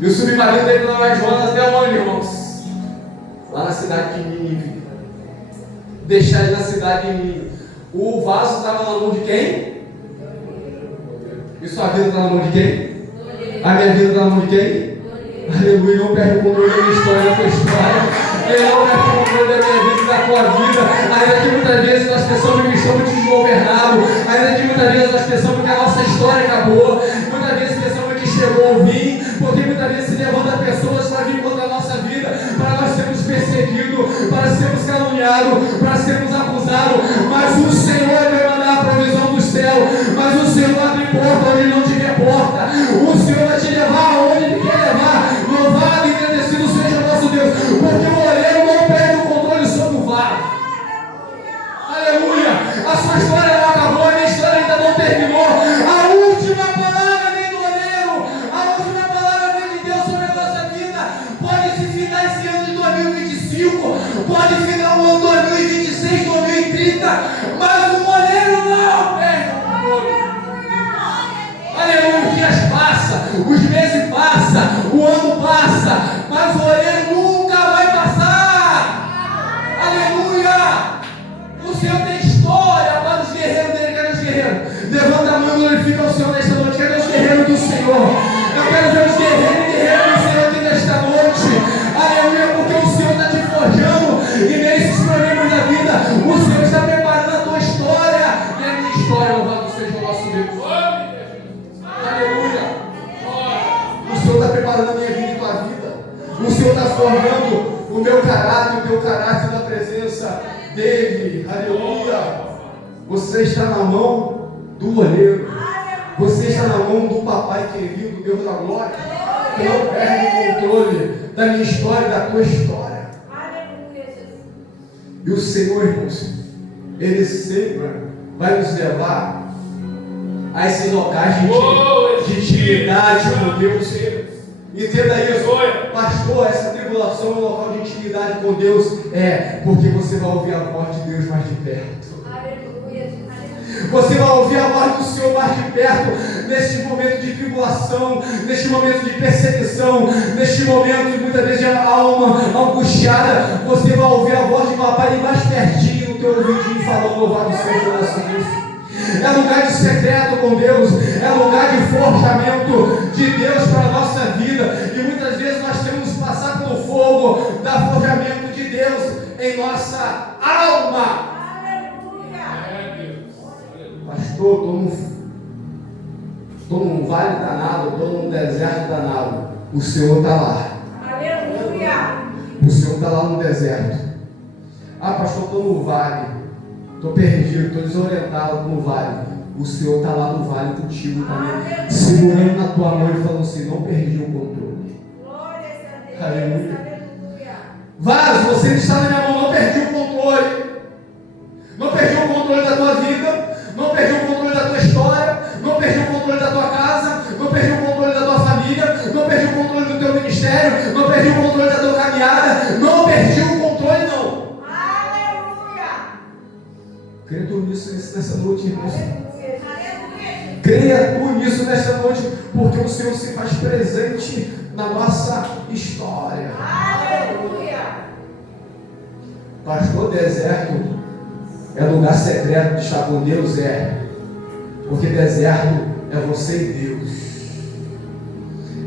E o submarino teve lá para Jonas até onde, irmãos? Lá na cidade de Nínive. Deixar ele na cidade de Nínive. O vaso estava na mão de quem? E sua vida está na mão de quem? A minha vida está na mão de quem? Aleluia, não perde o controle da minha história, da tua história. Ele não perde o controle da minha vida e da tua vida. Ainda que muitas vezes nós pensamos que estamos desgovernados. Ainda que muitas vezes nós pensamos que a nossa história acabou. Muitas vezes pensamos que chegou o fim. Porque muitas vezes se levanta pessoas para vir contra a nossa vida, para nós sermos perseguidos, para sermos caluniados, para sermos acusados. Mas o Senhor vai mandar a provisão do céu. Mas o Senhor abre porta onde não tiver porta. O Senhor vai te levar aonde Ele quer levar. Louvado e agradecido seja o nosso Deus. Porque o oleiro não perde o controle sobre o vaso. Aleluia. A sua história não acabou, a minha história ainda não terminou. A última palavra vem do oleiro. A última palavra vem de Deus sobre a nossa vida. Pode se ficar esse ano de 2025. Pode ficar o ano 2026, 2030. Mas o oleiro não perde o controle. Aleluia, os dias passam, os meses passam, o ano passa, mas o oleiro nunca vai passar. Aleluia! O Senhor tem história para os guerreiros dele. Cadê os guerreiros? Levanta a mão e glorifica o Senhor nesta noite. Cadê os guerreiros do Senhor? Eu quero ver os guerreiros do Senhor aqui nesta noite. Aleluia, porque o Senhor está te forjando e nesses problemas da vida, o Senhor está preparando a tua história e a minha história. Louvado seja o nosso Deus. Aleluia! O Senhor está preparando a minha vida e tua vida. O Senhor está formando o meu caráter, o teu caráter na presença dele. Aleluia! Você está na mão do oleiro. Você está na mão do papai querido, Deus da glória, que não perde o controle da minha história, da tua história. E o Senhor, irmãos, Ele sempre vai nos levar a esses locais de intimidade com Deus. Entenda isso, pastor, essa tribulação é um local de intimidade com Deus. É, porque você vai ouvir a voz de Deus mais de perto. Você vai ouvir a voz do Senhor mais de perto, neste momento de tribulação, neste momento de perseguição, neste momento de muitas vezes de alma angustiada. Você vai ouvir a voz de papai mais pertinho no teu ouvidinho, falando: louvado seja o nosso Deus. É lugar de secreto com Deus, é lugar de forjamento de Deus para a nossa vida. E muitas vezes nós temos que passar pelo fogo da forjamento de Deus em nossa alma. Pastor, estou num vale danado, estou num deserto danado. O Senhor está lá. Aleluia. O Senhor está lá no deserto. Ah, pastor, estou no vale. Estou perdido, estou desorientado no vale. O Senhor está lá no vale contigo também, segurando na tua mão e falando assim: não perdi o controle. Glória a Deus. Aleluia. Aleluia. Vaso, você está na minha mão, não perdi o controle. Não perdi o controle da tua vida. Não perdi o controle da tua história. Não perdi o controle da tua casa. Não perdi o controle da tua família. Não perdi o controle do teu ministério. Não perdi o controle da tua caminhada. Não perdi o controle, não. Creia tu nisso nessa noite, irmãos. Creia tu nisso nessa noite, porque o Senhor se faz presente na nossa história. Aleluia. Pastor, deserto é lugar secreto de estar com Deus? É. Porque deserto é você e Deus.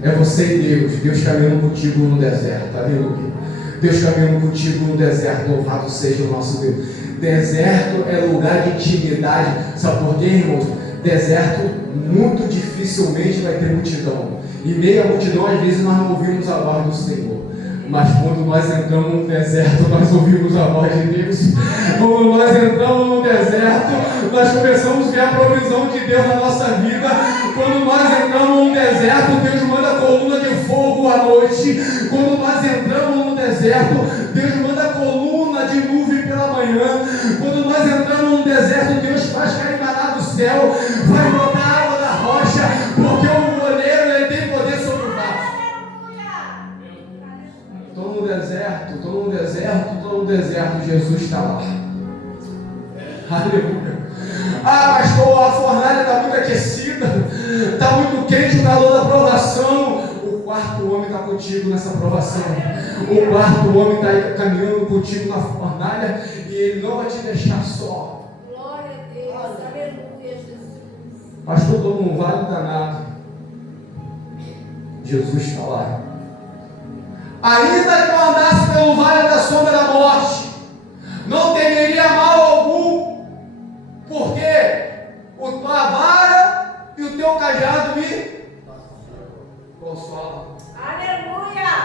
É você e Deus. Deus caminhando contigo no deserto. Aleluia. Deus caminhando contigo no deserto. Louvado seja o nosso Deus. Deserto é lugar de intimidade. Sabe por quê, irmãos? Deserto muito dificilmente vai ter multidão. E meio à multidão, às vezes, nós não ouvimos a voz do Senhor. Mas quando nós entramos no deserto, nós ouvimos a voz de Deus. Quando nós entramos no deserto, nós começamos a ver a provisão de Deus na nossa vida. Quando nós entramos no deserto, Deus manda coluna de fogo à noite. Quando nós entramos no deserto, Deus manda coluna de nuvem pela manhã. Quando nós entramos no deserto, Deus faz cair maná do céu, vai botar água da rocha, porque secreto, Jesus está lá. Aleluia. Ah, pastor, a fornalha está muito aquecida, está muito quente o calor da provação. O quarto homem está contigo nessa provação. O quarto homem está caminhando contigo na fornalha e ele não vai te deixar só. Glória a Deus. Aleluia, Jesus. Pastor, estou num vale danado. Jesus está lá. Ainda que eu andasse pelo vale da sombra da morte, não temeria mal algum, porque a tua vara e o teu cajado me consolam. Aleluia.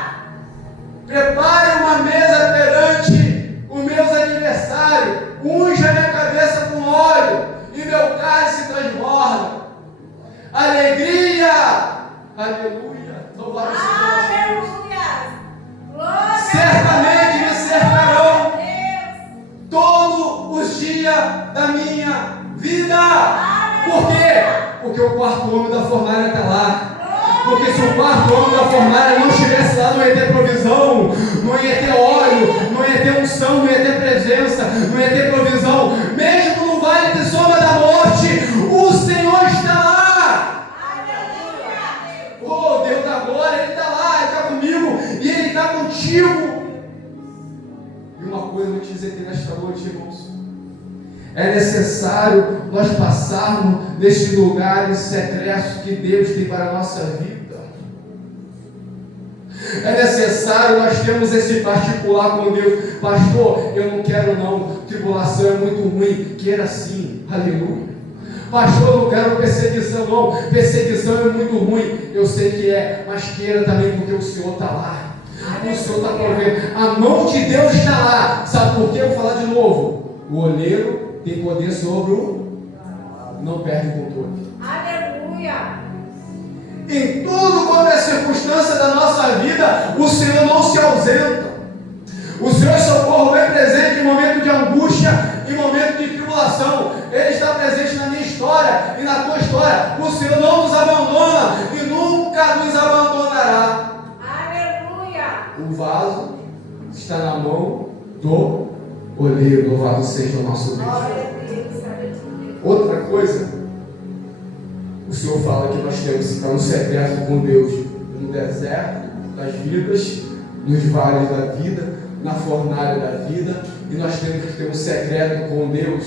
Prepare uma mesa perante os meus adversários, unja minha cabeça com óleo e meu cálice transborda. Alegria, aleluia, louvado seja o nosso Deus. Aleluia. Glória Certamente me cercarão a Deus. todos os dias da minha vida. Por quê? Porque o quarto homem da fornalha está lá. Porque se o quarto homem da fornalha não estivesse lá, não ia ter provisão, não ia ter óleo, não ia ter unção, não ia ter presença, não ia ter provisão. Mesmo no vale de sombra da morte, o Senhor está lá. Oh, Deus da glória, Ele está lá, Ele está comigo e Ele está contigo. E uma coisa eu vou te dizer aqui nesta noite, irmãos. É necessário nós passarmos nesses lugares secretos que Deus tem para a nossa vida. É necessário nós termos esse particular com Deus. Pastor, eu não quero não, tribulação é muito ruim. Queira sim, aleluia. Pastor, eu não quero perseguição não, perseguição é muito ruim. Eu sei que é, mas queira também porque o Senhor está lá. O Senhor está provendo. A mão de Deus está lá. Sabe por quê? Eu vou falar de novo. O olheiro tem poder sobre o... Não perde o controle. Aleluia. Em tudo quanto é circunstância da nossa vida, o Senhor não se ausenta. O Senhor socorro bem presente em momento de angústia, em momento de tribulação. Ele está presente na minha história e na tua história. O Senhor não nos abandona e nunca nos abandonará. Aleluia. O vaso está na mão do olheiro. Louvado seja o nosso Deus. Glória a Deus. Aleluia. Outra coisa, o Senhor fala que nós temos que estar no secreto com Deus, no deserto das vidas, nos vales da vida, na fornalha da vida, e nós temos que ter um secreto com Deus.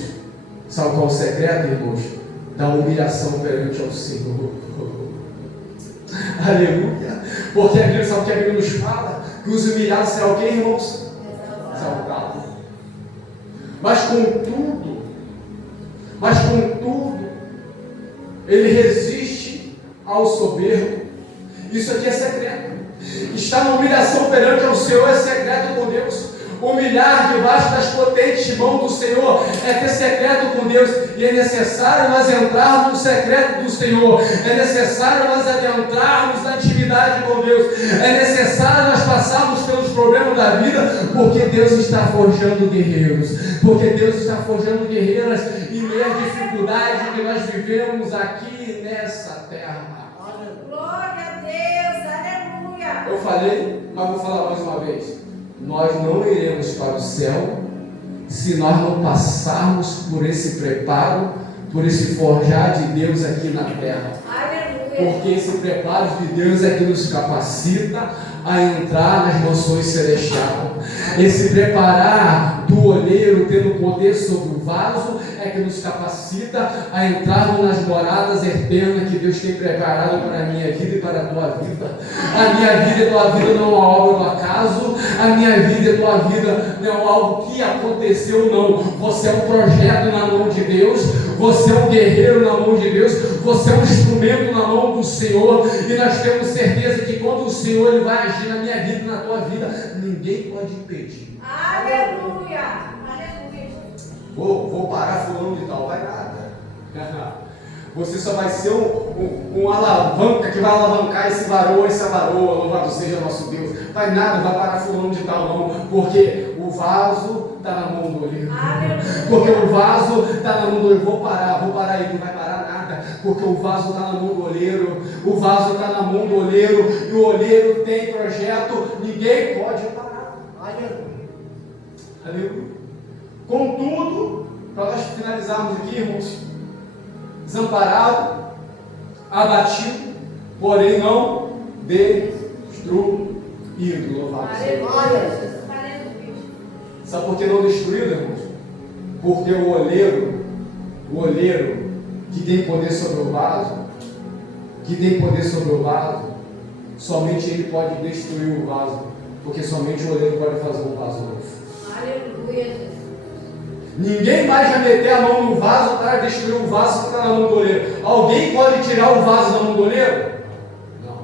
Sabe qual é o secreto, irmãos? Da humilhação perante ao Senhor. Aleluia! Porque a Bíblia, sabe o que a Bíblia nos fala? Que os humilhados serão o quê, irmãos? Exaltados. Mas contudo, ele resiste ao soberbo. Isso aqui é secreto. Está na humilhação perante ao Senhor, é secreto com Deus. Humilhar debaixo das potentes mãos do Senhor é ter secreto com Deus. E é necessário nós entrarmos no secreto do Senhor. É necessário nós adentrarmos na intimidade com Deus. É necessário nós passarmos pelos problemas da vida, porque Deus está forjando guerreiros. Porque Deus está forjando guerreiras em meio às dificuldades que nós vivemos aqui nessa terra. Glória a Deus. Aleluia. Eu falei, mas vou falar mais uma vez. Nós não iremos para o céu se nós não passarmos por esse preparo, por esse forjar de Deus aqui na terra. Aleluia. Porque esse preparo de Deus é que nos capacita a entrar nas mansões celestiais. Esse preparar do olheiro tendo poder sobre o vaso é que nos capacita a entrarmos nas moradas eternas que Deus tem preparado para a minha vida e para a tua vida. A minha vida e a tua vida não é uma obra do acaso. A minha vida e a tua vida não é algo que aconteceu, não. Você é um projeto na mão de Deus. Você é um guerreiro na mão de Deus. Você é um instrumento na mão do Senhor. E nós temos certeza que quando o Senhor ele vai agir na minha vida e na tua vida, ninguém pode impedir. Aleluia. Vou parar fulano de tal, vai nada. Você só vai ser um alavanca que vai alavancar esse varoa, essa varoa, louvado seja nosso Deus. Vai nada, vai parar fulano de tal não, porque o vaso está na mão do olheiro. Porque o vaso está na mão do olheiro. Vou parar aí, não vai parar nada, porque o vaso está na mão do olheiro. O vaso está na mão do olheiro, e o olheiro tem projeto, ninguém pode parar. Aleluia. Contudo, para nós finalizarmos aqui, irmãos, desamparado, abatido, porém não destruído. Louvado seja Deus. Aleluia. Sabe por que não destruído, irmãos? Porque o olheiro que tem poder sobre o vaso, somente ele pode destruir o vaso, porque somente o olheiro pode fazer um vaso novo. Aleluia, Jesus. Ninguém mais vai meter a mão no vaso para destruir o vaso que está na mão do olheiro. Alguém pode tirar o vaso da mão do olheiro? Não.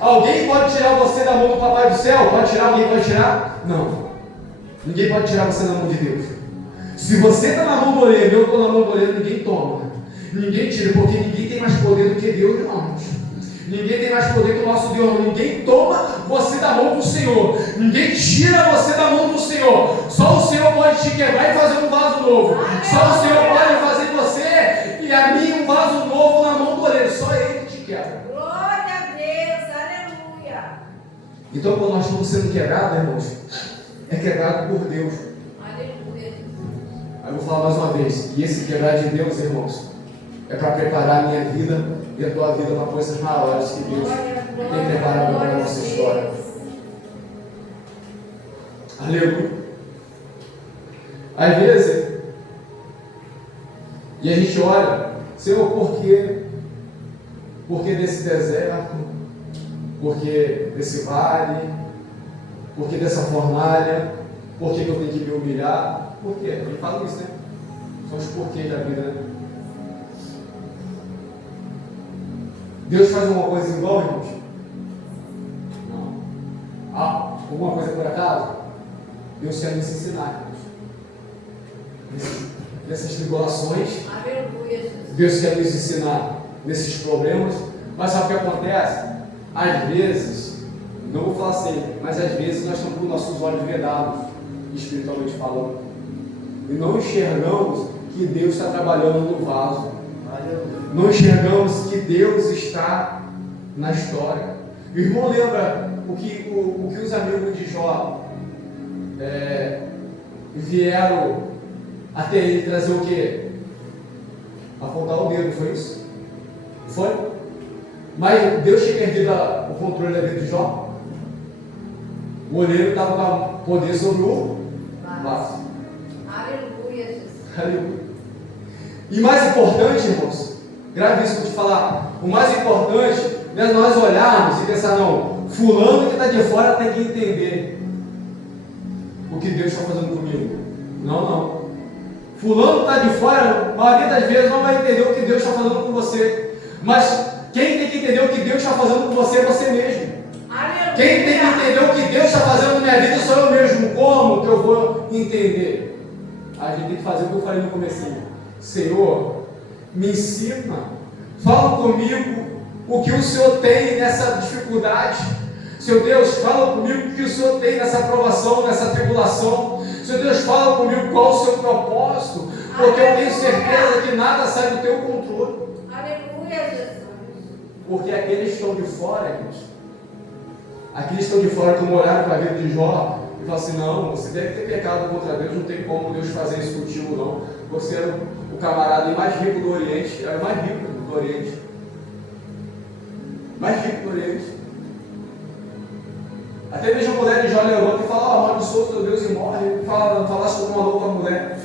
Alguém pode tirar você da mão do Papai do Céu? Pode tirar? Alguém pode tirar? Não. Ninguém pode tirar você da mão de Deus. Se você está na mão do olheiro, eu estou na mão do olheiro, ninguém toma. Ninguém tira, porque ninguém tem mais poder do que Deus, irmãos. Ninguém tem mais poder que o nosso Deus. Ninguém toma você da mão do Senhor. Ninguém tira você da mão do Senhor. Só o Senhor pode te quebrar e fazer um vaso novo. Só o Senhor pode fazer você e a mim um vaso novo na mão do olheiro. Só Ele te quebra. Glória a Deus, aleluia. Então, quando nós estamos sendo quebrados, irmãos, é quebrado por Deus. Aleluia. Aí eu vou falar mais uma vez. E esse quebrar de Deus, irmãos, é para preparar a minha vida e a tua vida para coisas maiores que Deus tem preparado para a nossa história. Aleluia. Às vezes, e a gente olha, Senhor, por quê? Por que desse deserto? Por que desse vale? Por que dessa fornalha? Por que eu tenho que me humilhar? Por quê? Ele fala isso, né? São os porquês da vida, né? Deus faz alguma coisa em vão, irmãos? Não. Ah, alguma coisa por acaso? Deus quer nos ensinar, irmãos. Nessas tribulações, Aleluia. Deus quer nos ensinar nesses problemas. Mas sabe o que acontece? Às vezes, não vou falar sempre, mas às vezes nós estamos com nossos olhos vedados, espiritualmente falando, e não enxergamos que Deus está trabalhando no vaso. Não enxergamos que Deus está na história. O irmão lembra o que os amigos de Jó vieram até ele trazer o quê? Apontar o dedo, foi isso? Foi? Mas Deus tinha perdido o controle da vida de Jó? O olheiro estava com poder sobre o vaso. Aleluia, Jesus. Aleluia. E mais importante, irmãos, grave isso que eu vou te falar. O mais importante não é nós olharmos e pensar, não, fulano que está de fora tem que entender o que Deus está fazendo comigo. Não. Fulano que está de fora, a maioria das vezes não vai entender o que Deus está fazendo com você. Mas quem tem que entender o que Deus está fazendo com você é você mesmo. Aleluia. Quem tem que entender o que Deus está fazendo na minha vida sou eu mesmo. Como que eu vou entender? A gente tem que fazer o que eu falei no comecinho. Senhor, me ensina, fala comigo o que o Senhor tem nessa dificuldade. Seu Deus, fala comigo o que o Senhor tem nessa provação, nessa tribulação. Seu Deus, fala comigo qual o seu propósito, porque eu tenho certeza que nada sai do teu controle. Aleluia, Jesus. Porque aqueles que estão de fora, irmãos, aqueles que estão de fora, como olharam para a vida de Jó e falaram assim, não, você deve ter pecado contra Deus, não tem como Deus fazer isso contigo, não. Você era o camarada mais rico do Oriente, era o mais rico do Oriente. Mais rico do Oriente. Até mesmo a mulher de Jó levanta e fala, amaldiçoa teu Deus e morre. Falaste com uma louca mulher.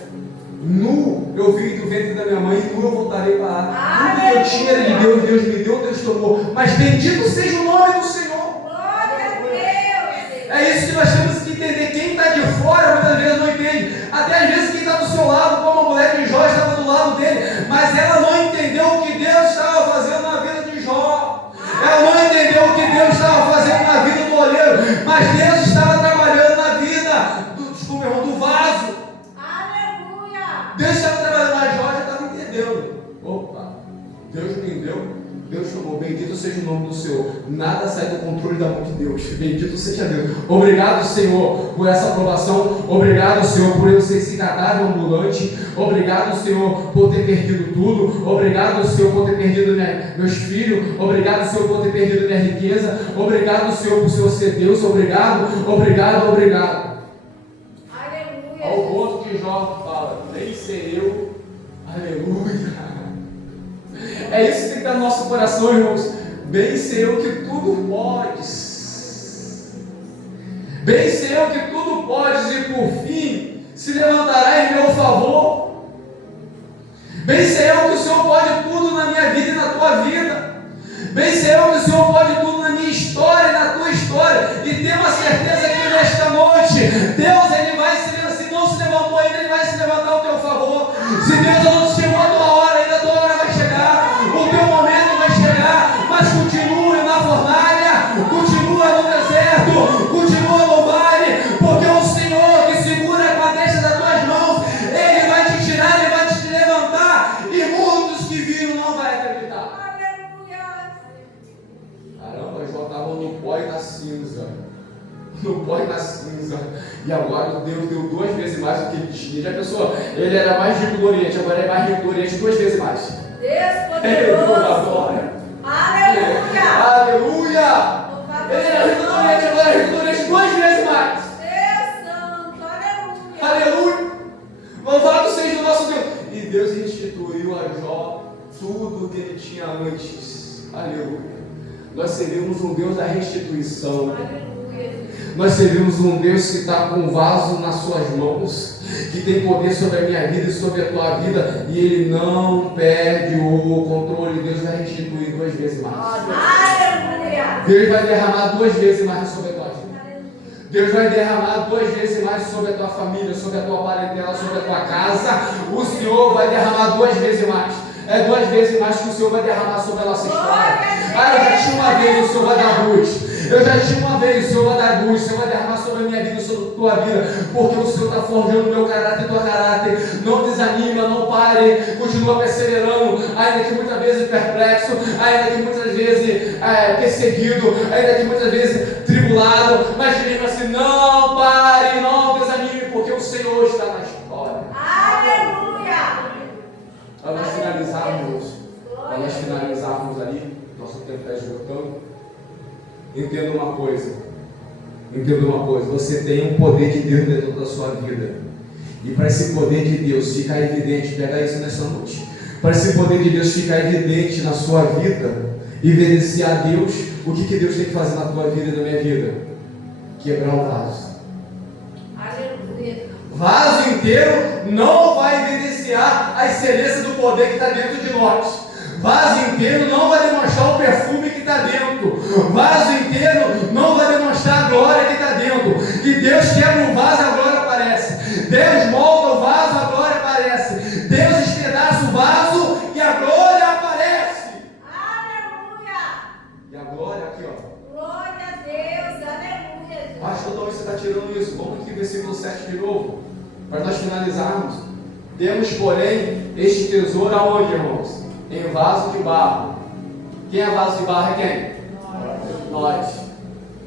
Nu eu vim do ventre da minha mãe e nu eu voltarei para lá. Tudo que eu tinha era de Deus, Deus me deu, Deus tomou. Mas bendito seja o nome do Senhor. Glória a Deus. É isso que nós temos que entender. Quem está de fora muitas vezes não entende. Até às vezes quem está do seu lado, como a mulher de Jó estava do lado dele, mas ela não entendeu o que Deus estava fazendo na vida de Jó. Ela não entendeu o que Deus estava fazendo na vida do olheiro, mas Deus estava trabalhando na vida do vaso. Aleluia. Deus estava trabalhando na Jó, já estava entendendo. Opa, Deus me deu. Deus chamou, bendito seja o nome do Senhor. Nada sai do controle da mão de Deus. Bendito seja Deus. Obrigado, Senhor, por essa aprovação. Obrigado, Senhor, por eu ser esse cadáver ambulante. Obrigado, Senhor, por ter perdido tudo. Obrigado, Senhor, por ter perdido meus filhos. Obrigado, Senhor, por ter perdido minha riqueza. Obrigado, Senhor, por o Senhor ser Deus. Obrigado. Jó fala, bem ser eu, aleluia. É isso que tem que estar no nosso coração, irmãos. Bem ser eu que tudo podes. Bem ser eu que tudo podes e por fim se levantará em meu favor. Bem ser eu que o Senhor pode tudo na minha vida e na tua vida. Bem ser eu que o Senhor pode tudo na minha história e na tua história. E tenha uma certeza que nesta noite, Deus, Ele vai se não se levantou ainda, Ele vai se levantar ao teu favor. Se Deus não chegou a tua hora ainda, a tua hora vai chegar. O teu momento vai chegar. Mas continue na fornalha, continua no deserto, continua no vale, porque o Senhor que segura com a destra das tuas mãos, Ele vai te tirar, Ele vai te levantar. E muitos que viram não vai acreditar. Caramba, Jó estava no pó e na cinza. No pó e na cinza. E agora Deus deu 2 vezes mais do que ele tinha. Já pensou? Ele era mais rico do Oriente, agora é mais rico do Oriente 2 vezes mais. Deus poderoso. Aleluia. Aleluia. Ele era rico do Oriente, agora é rico do Oriente 2 vezes mais. Deus santo. Aleluia. Aleluia. Louvado seja o nosso Deus. E Deus restituiu a Jó tudo o que ele tinha antes. Aleluia. Nós servimos um Deus da restituição. Nós servimos um Deus que está com um vaso nas suas mãos, que tem poder sobre a minha vida e sobre a tua vida, e Ele não perde o controle. Deus vai restituir 2 vezes mais. Aleluia. Deus vai derramar 2 vezes mais sobre a tua vida. Deus vai derramar 2 vezes mais sobre a tua família, sobre a tua parentela, sobre a tua casa. O Senhor vai derramar 2 vezes mais. É 2 vezes mais que o Senhor vai derramar sobre a nossa história. Eu já tinha uma vez, o Senhor vai dar luz. Eu já tinha uma vez, o Senhor vai dar luz. O Senhor vai derramar sobre a minha vida, sobre a tua vida. Porque o Senhor está forjando o meu caráter e o teu caráter. Não desanima, não pare. Continua perseverando, ainda que muitas vezes perplexo, ainda que muitas vezes perseguido, ainda que muitas vezes tribulado. Mas mesmo assim, não pare, não desanime, porque o Senhor está na história. Aleluia. Para nós finalizarmos ali, nosso tempo está esgotando. Entenda uma coisa, você tem um poder de Deus dentro da sua vida, e para esse poder de Deus ficar evidente, pega isso nessa noite, para esse poder de Deus ficar evidente na sua vida, evidenciar a Deus, o que Deus tem que fazer na tua vida e na minha vida? Quebrar o vaso. Aleluia. Vaso inteiro não vai evidenciar a excelência do poder que está dentro de nós. Vaso inteiro não vai demonstrar o perfume que está dentro. Vaso inteiro não vai demonstrar a glória que está dentro. Que Deus quebra o vaso, a glória aparece. Deus molda o vaso, a glória aparece. Deus despedaça o vaso e a glória aparece. Aleluia. E a glória aqui, ó. Glória a Deus. Aleluia. Pastor, talvez você está tirando isso. Vamos aqui, versículo 7 de novo, para nós finalizarmos. Temos, porém, este tesouro aonde, irmãos? Em vaso de barro. Quem é vaso de barro? É quem? Nós.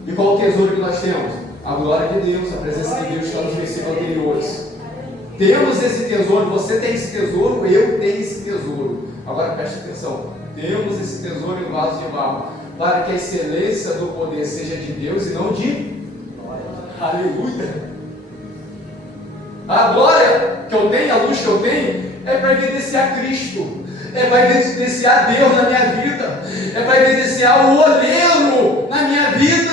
E qual o tesouro que nós temos? A glória de Deus, a presença de Deus que está nos versículos anteriores. Temos esse tesouro, você tem esse tesouro, eu tenho esse tesouro. Agora preste atenção. Temos esse tesouro em vaso de barro, para que a excelência do poder seja de Deus e não de nós. Aleluia. A glória que eu tenho, a luz que eu tenho, é para evidenciar Cristo. É para evidenciar Deus na minha vida, é para evidenciar o oleiro na minha vida,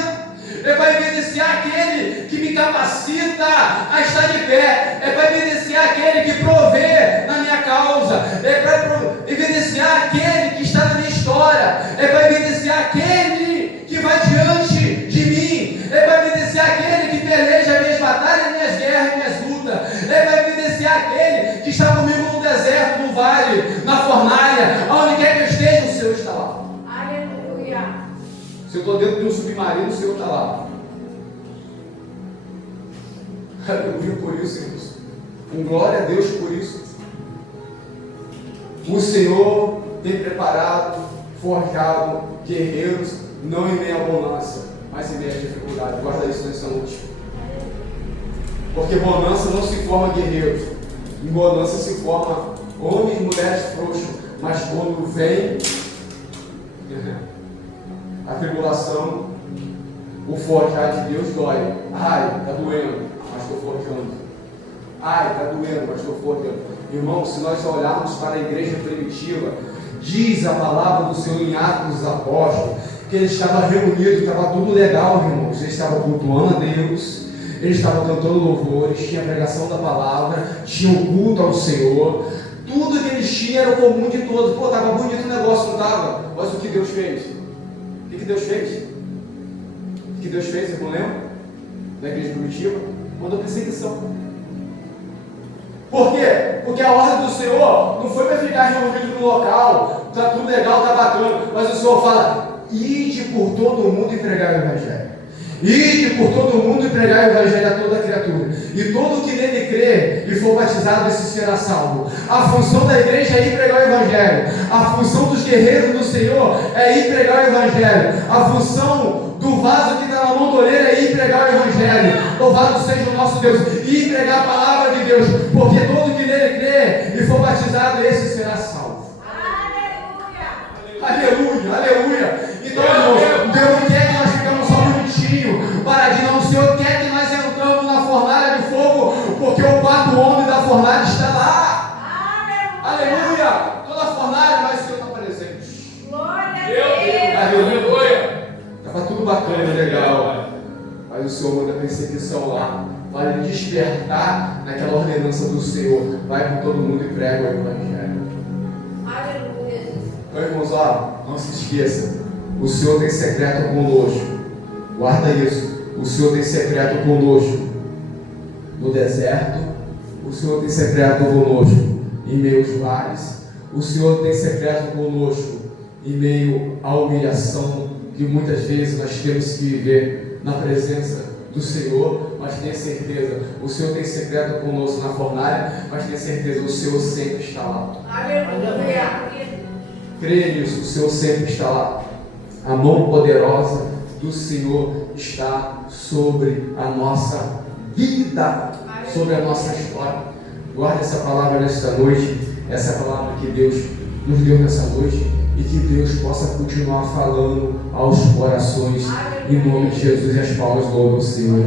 é para evidenciar aquele que me capacita a estar de pé, é para evidenciar aquele que provê na minha causa, é para evidenciar aquele que está na minha história, é para evidenciar aquele que vai diante de mim, é para evidenciar aquele que peleja minhas batalhas, minhas guerras, minhas lutas, é para evidenciar aquele que está comigo no deserto, no vale, na fornalha, aonde quer que eu esteja, o Senhor está lá. Aleluia. Se eu estou dentro de um submarino, o Senhor está lá. Aleluia por isso, irmãos. Com glória a Deus por isso. O Senhor tem preparado, forjado guerreiros, não em meio à bonança, mas em meio à dificuldade. Guarda isso nessa noite. Porque bonança não se forma guerreiros. Em bonança se forma homens e mulheres frouxos. Mas quando vem a tribulação, o forjar de Deus dói. Ai, está doendo, mas estou forjando. Ai, está doendo, pastor Forte. Irmão, se nós olharmos para a igreja primitiva, diz a palavra do Senhor em Atos dos Apóstolos, que eles estavam reunidos, estava tudo legal, irmãos. Eles estavam cultuando a Deus, eles estavam cantando louvores, tinha a pregação da palavra, tinha o culto ao Senhor. Tudo que eles tinham era o comum de todos. Pô, estava bonito o negócio, não estava? Mas o que Deus fez? O que Deus fez? O que Deus fez, irmão, lembra? Na igreja primitiva? Mandou perseguição. Por quê? Porque a ordem do Senhor não foi para ficar reunido no local, está tudo legal, está bacana, mas o Senhor fala: ide por todo o mundo e pregar o Evangelho. Ide por todo o mundo e pregar o Evangelho a toda criatura. E todo que nele crê e for batizado, esse será salvo. A função da igreja é ir pregar o Evangelho. A função dos guerreiros do Senhor é ir pregar o Evangelho. A função do vaso que está na mão do orelha é ir pregar o Evangelho. Louvado seja o nosso Deus. Ir pregar a palavra de Deus. Porque todo que nele crê e for batizado, esse será salvo. Aleluia, aleluia. Então, irmãos, Deus não quer que nós ficamos só bonitinhos, paradinho, não. O Senhor quer que nós entramos na fornalha de fogo, porque o quarto homem da fornalha está lá. Aleluia. Toda a fornalha, mas o Senhor está presente. Glória a Deus. Deus. Aleluia. Estava tudo bacana, legal, mas o Senhor manda perseguição lá, para ele despertar naquela ordenança do Senhor. Vai por todo mundo e prega o Evangelho. Aleluia, Jesus. Então, irmãos, ó, não se esqueça, o Senhor tem secreto conosco. Guarda isso. O Senhor tem secreto conosco no deserto. O Senhor tem secreto conosco em meio aos vales. O Senhor tem secreto conosco em meio à humilhação que muitas vezes nós temos que viver na presença do Senhor. Mas tenha certeza, o Senhor tem secreto conosco na fornalha, mas tenha certeza, o Senhor sempre está lá. Aleluia. Creia nisso, o Senhor sempre está lá. A mão poderosa do Senhor está sobre a nossa vida, sobre a nossa história. Guarde essa palavra nesta noite, essa palavra que Deus nos deu nessa noite, e que Deus possa continuar falando aos corações, em nome de Jesus. E as palmas louvam o Senhor.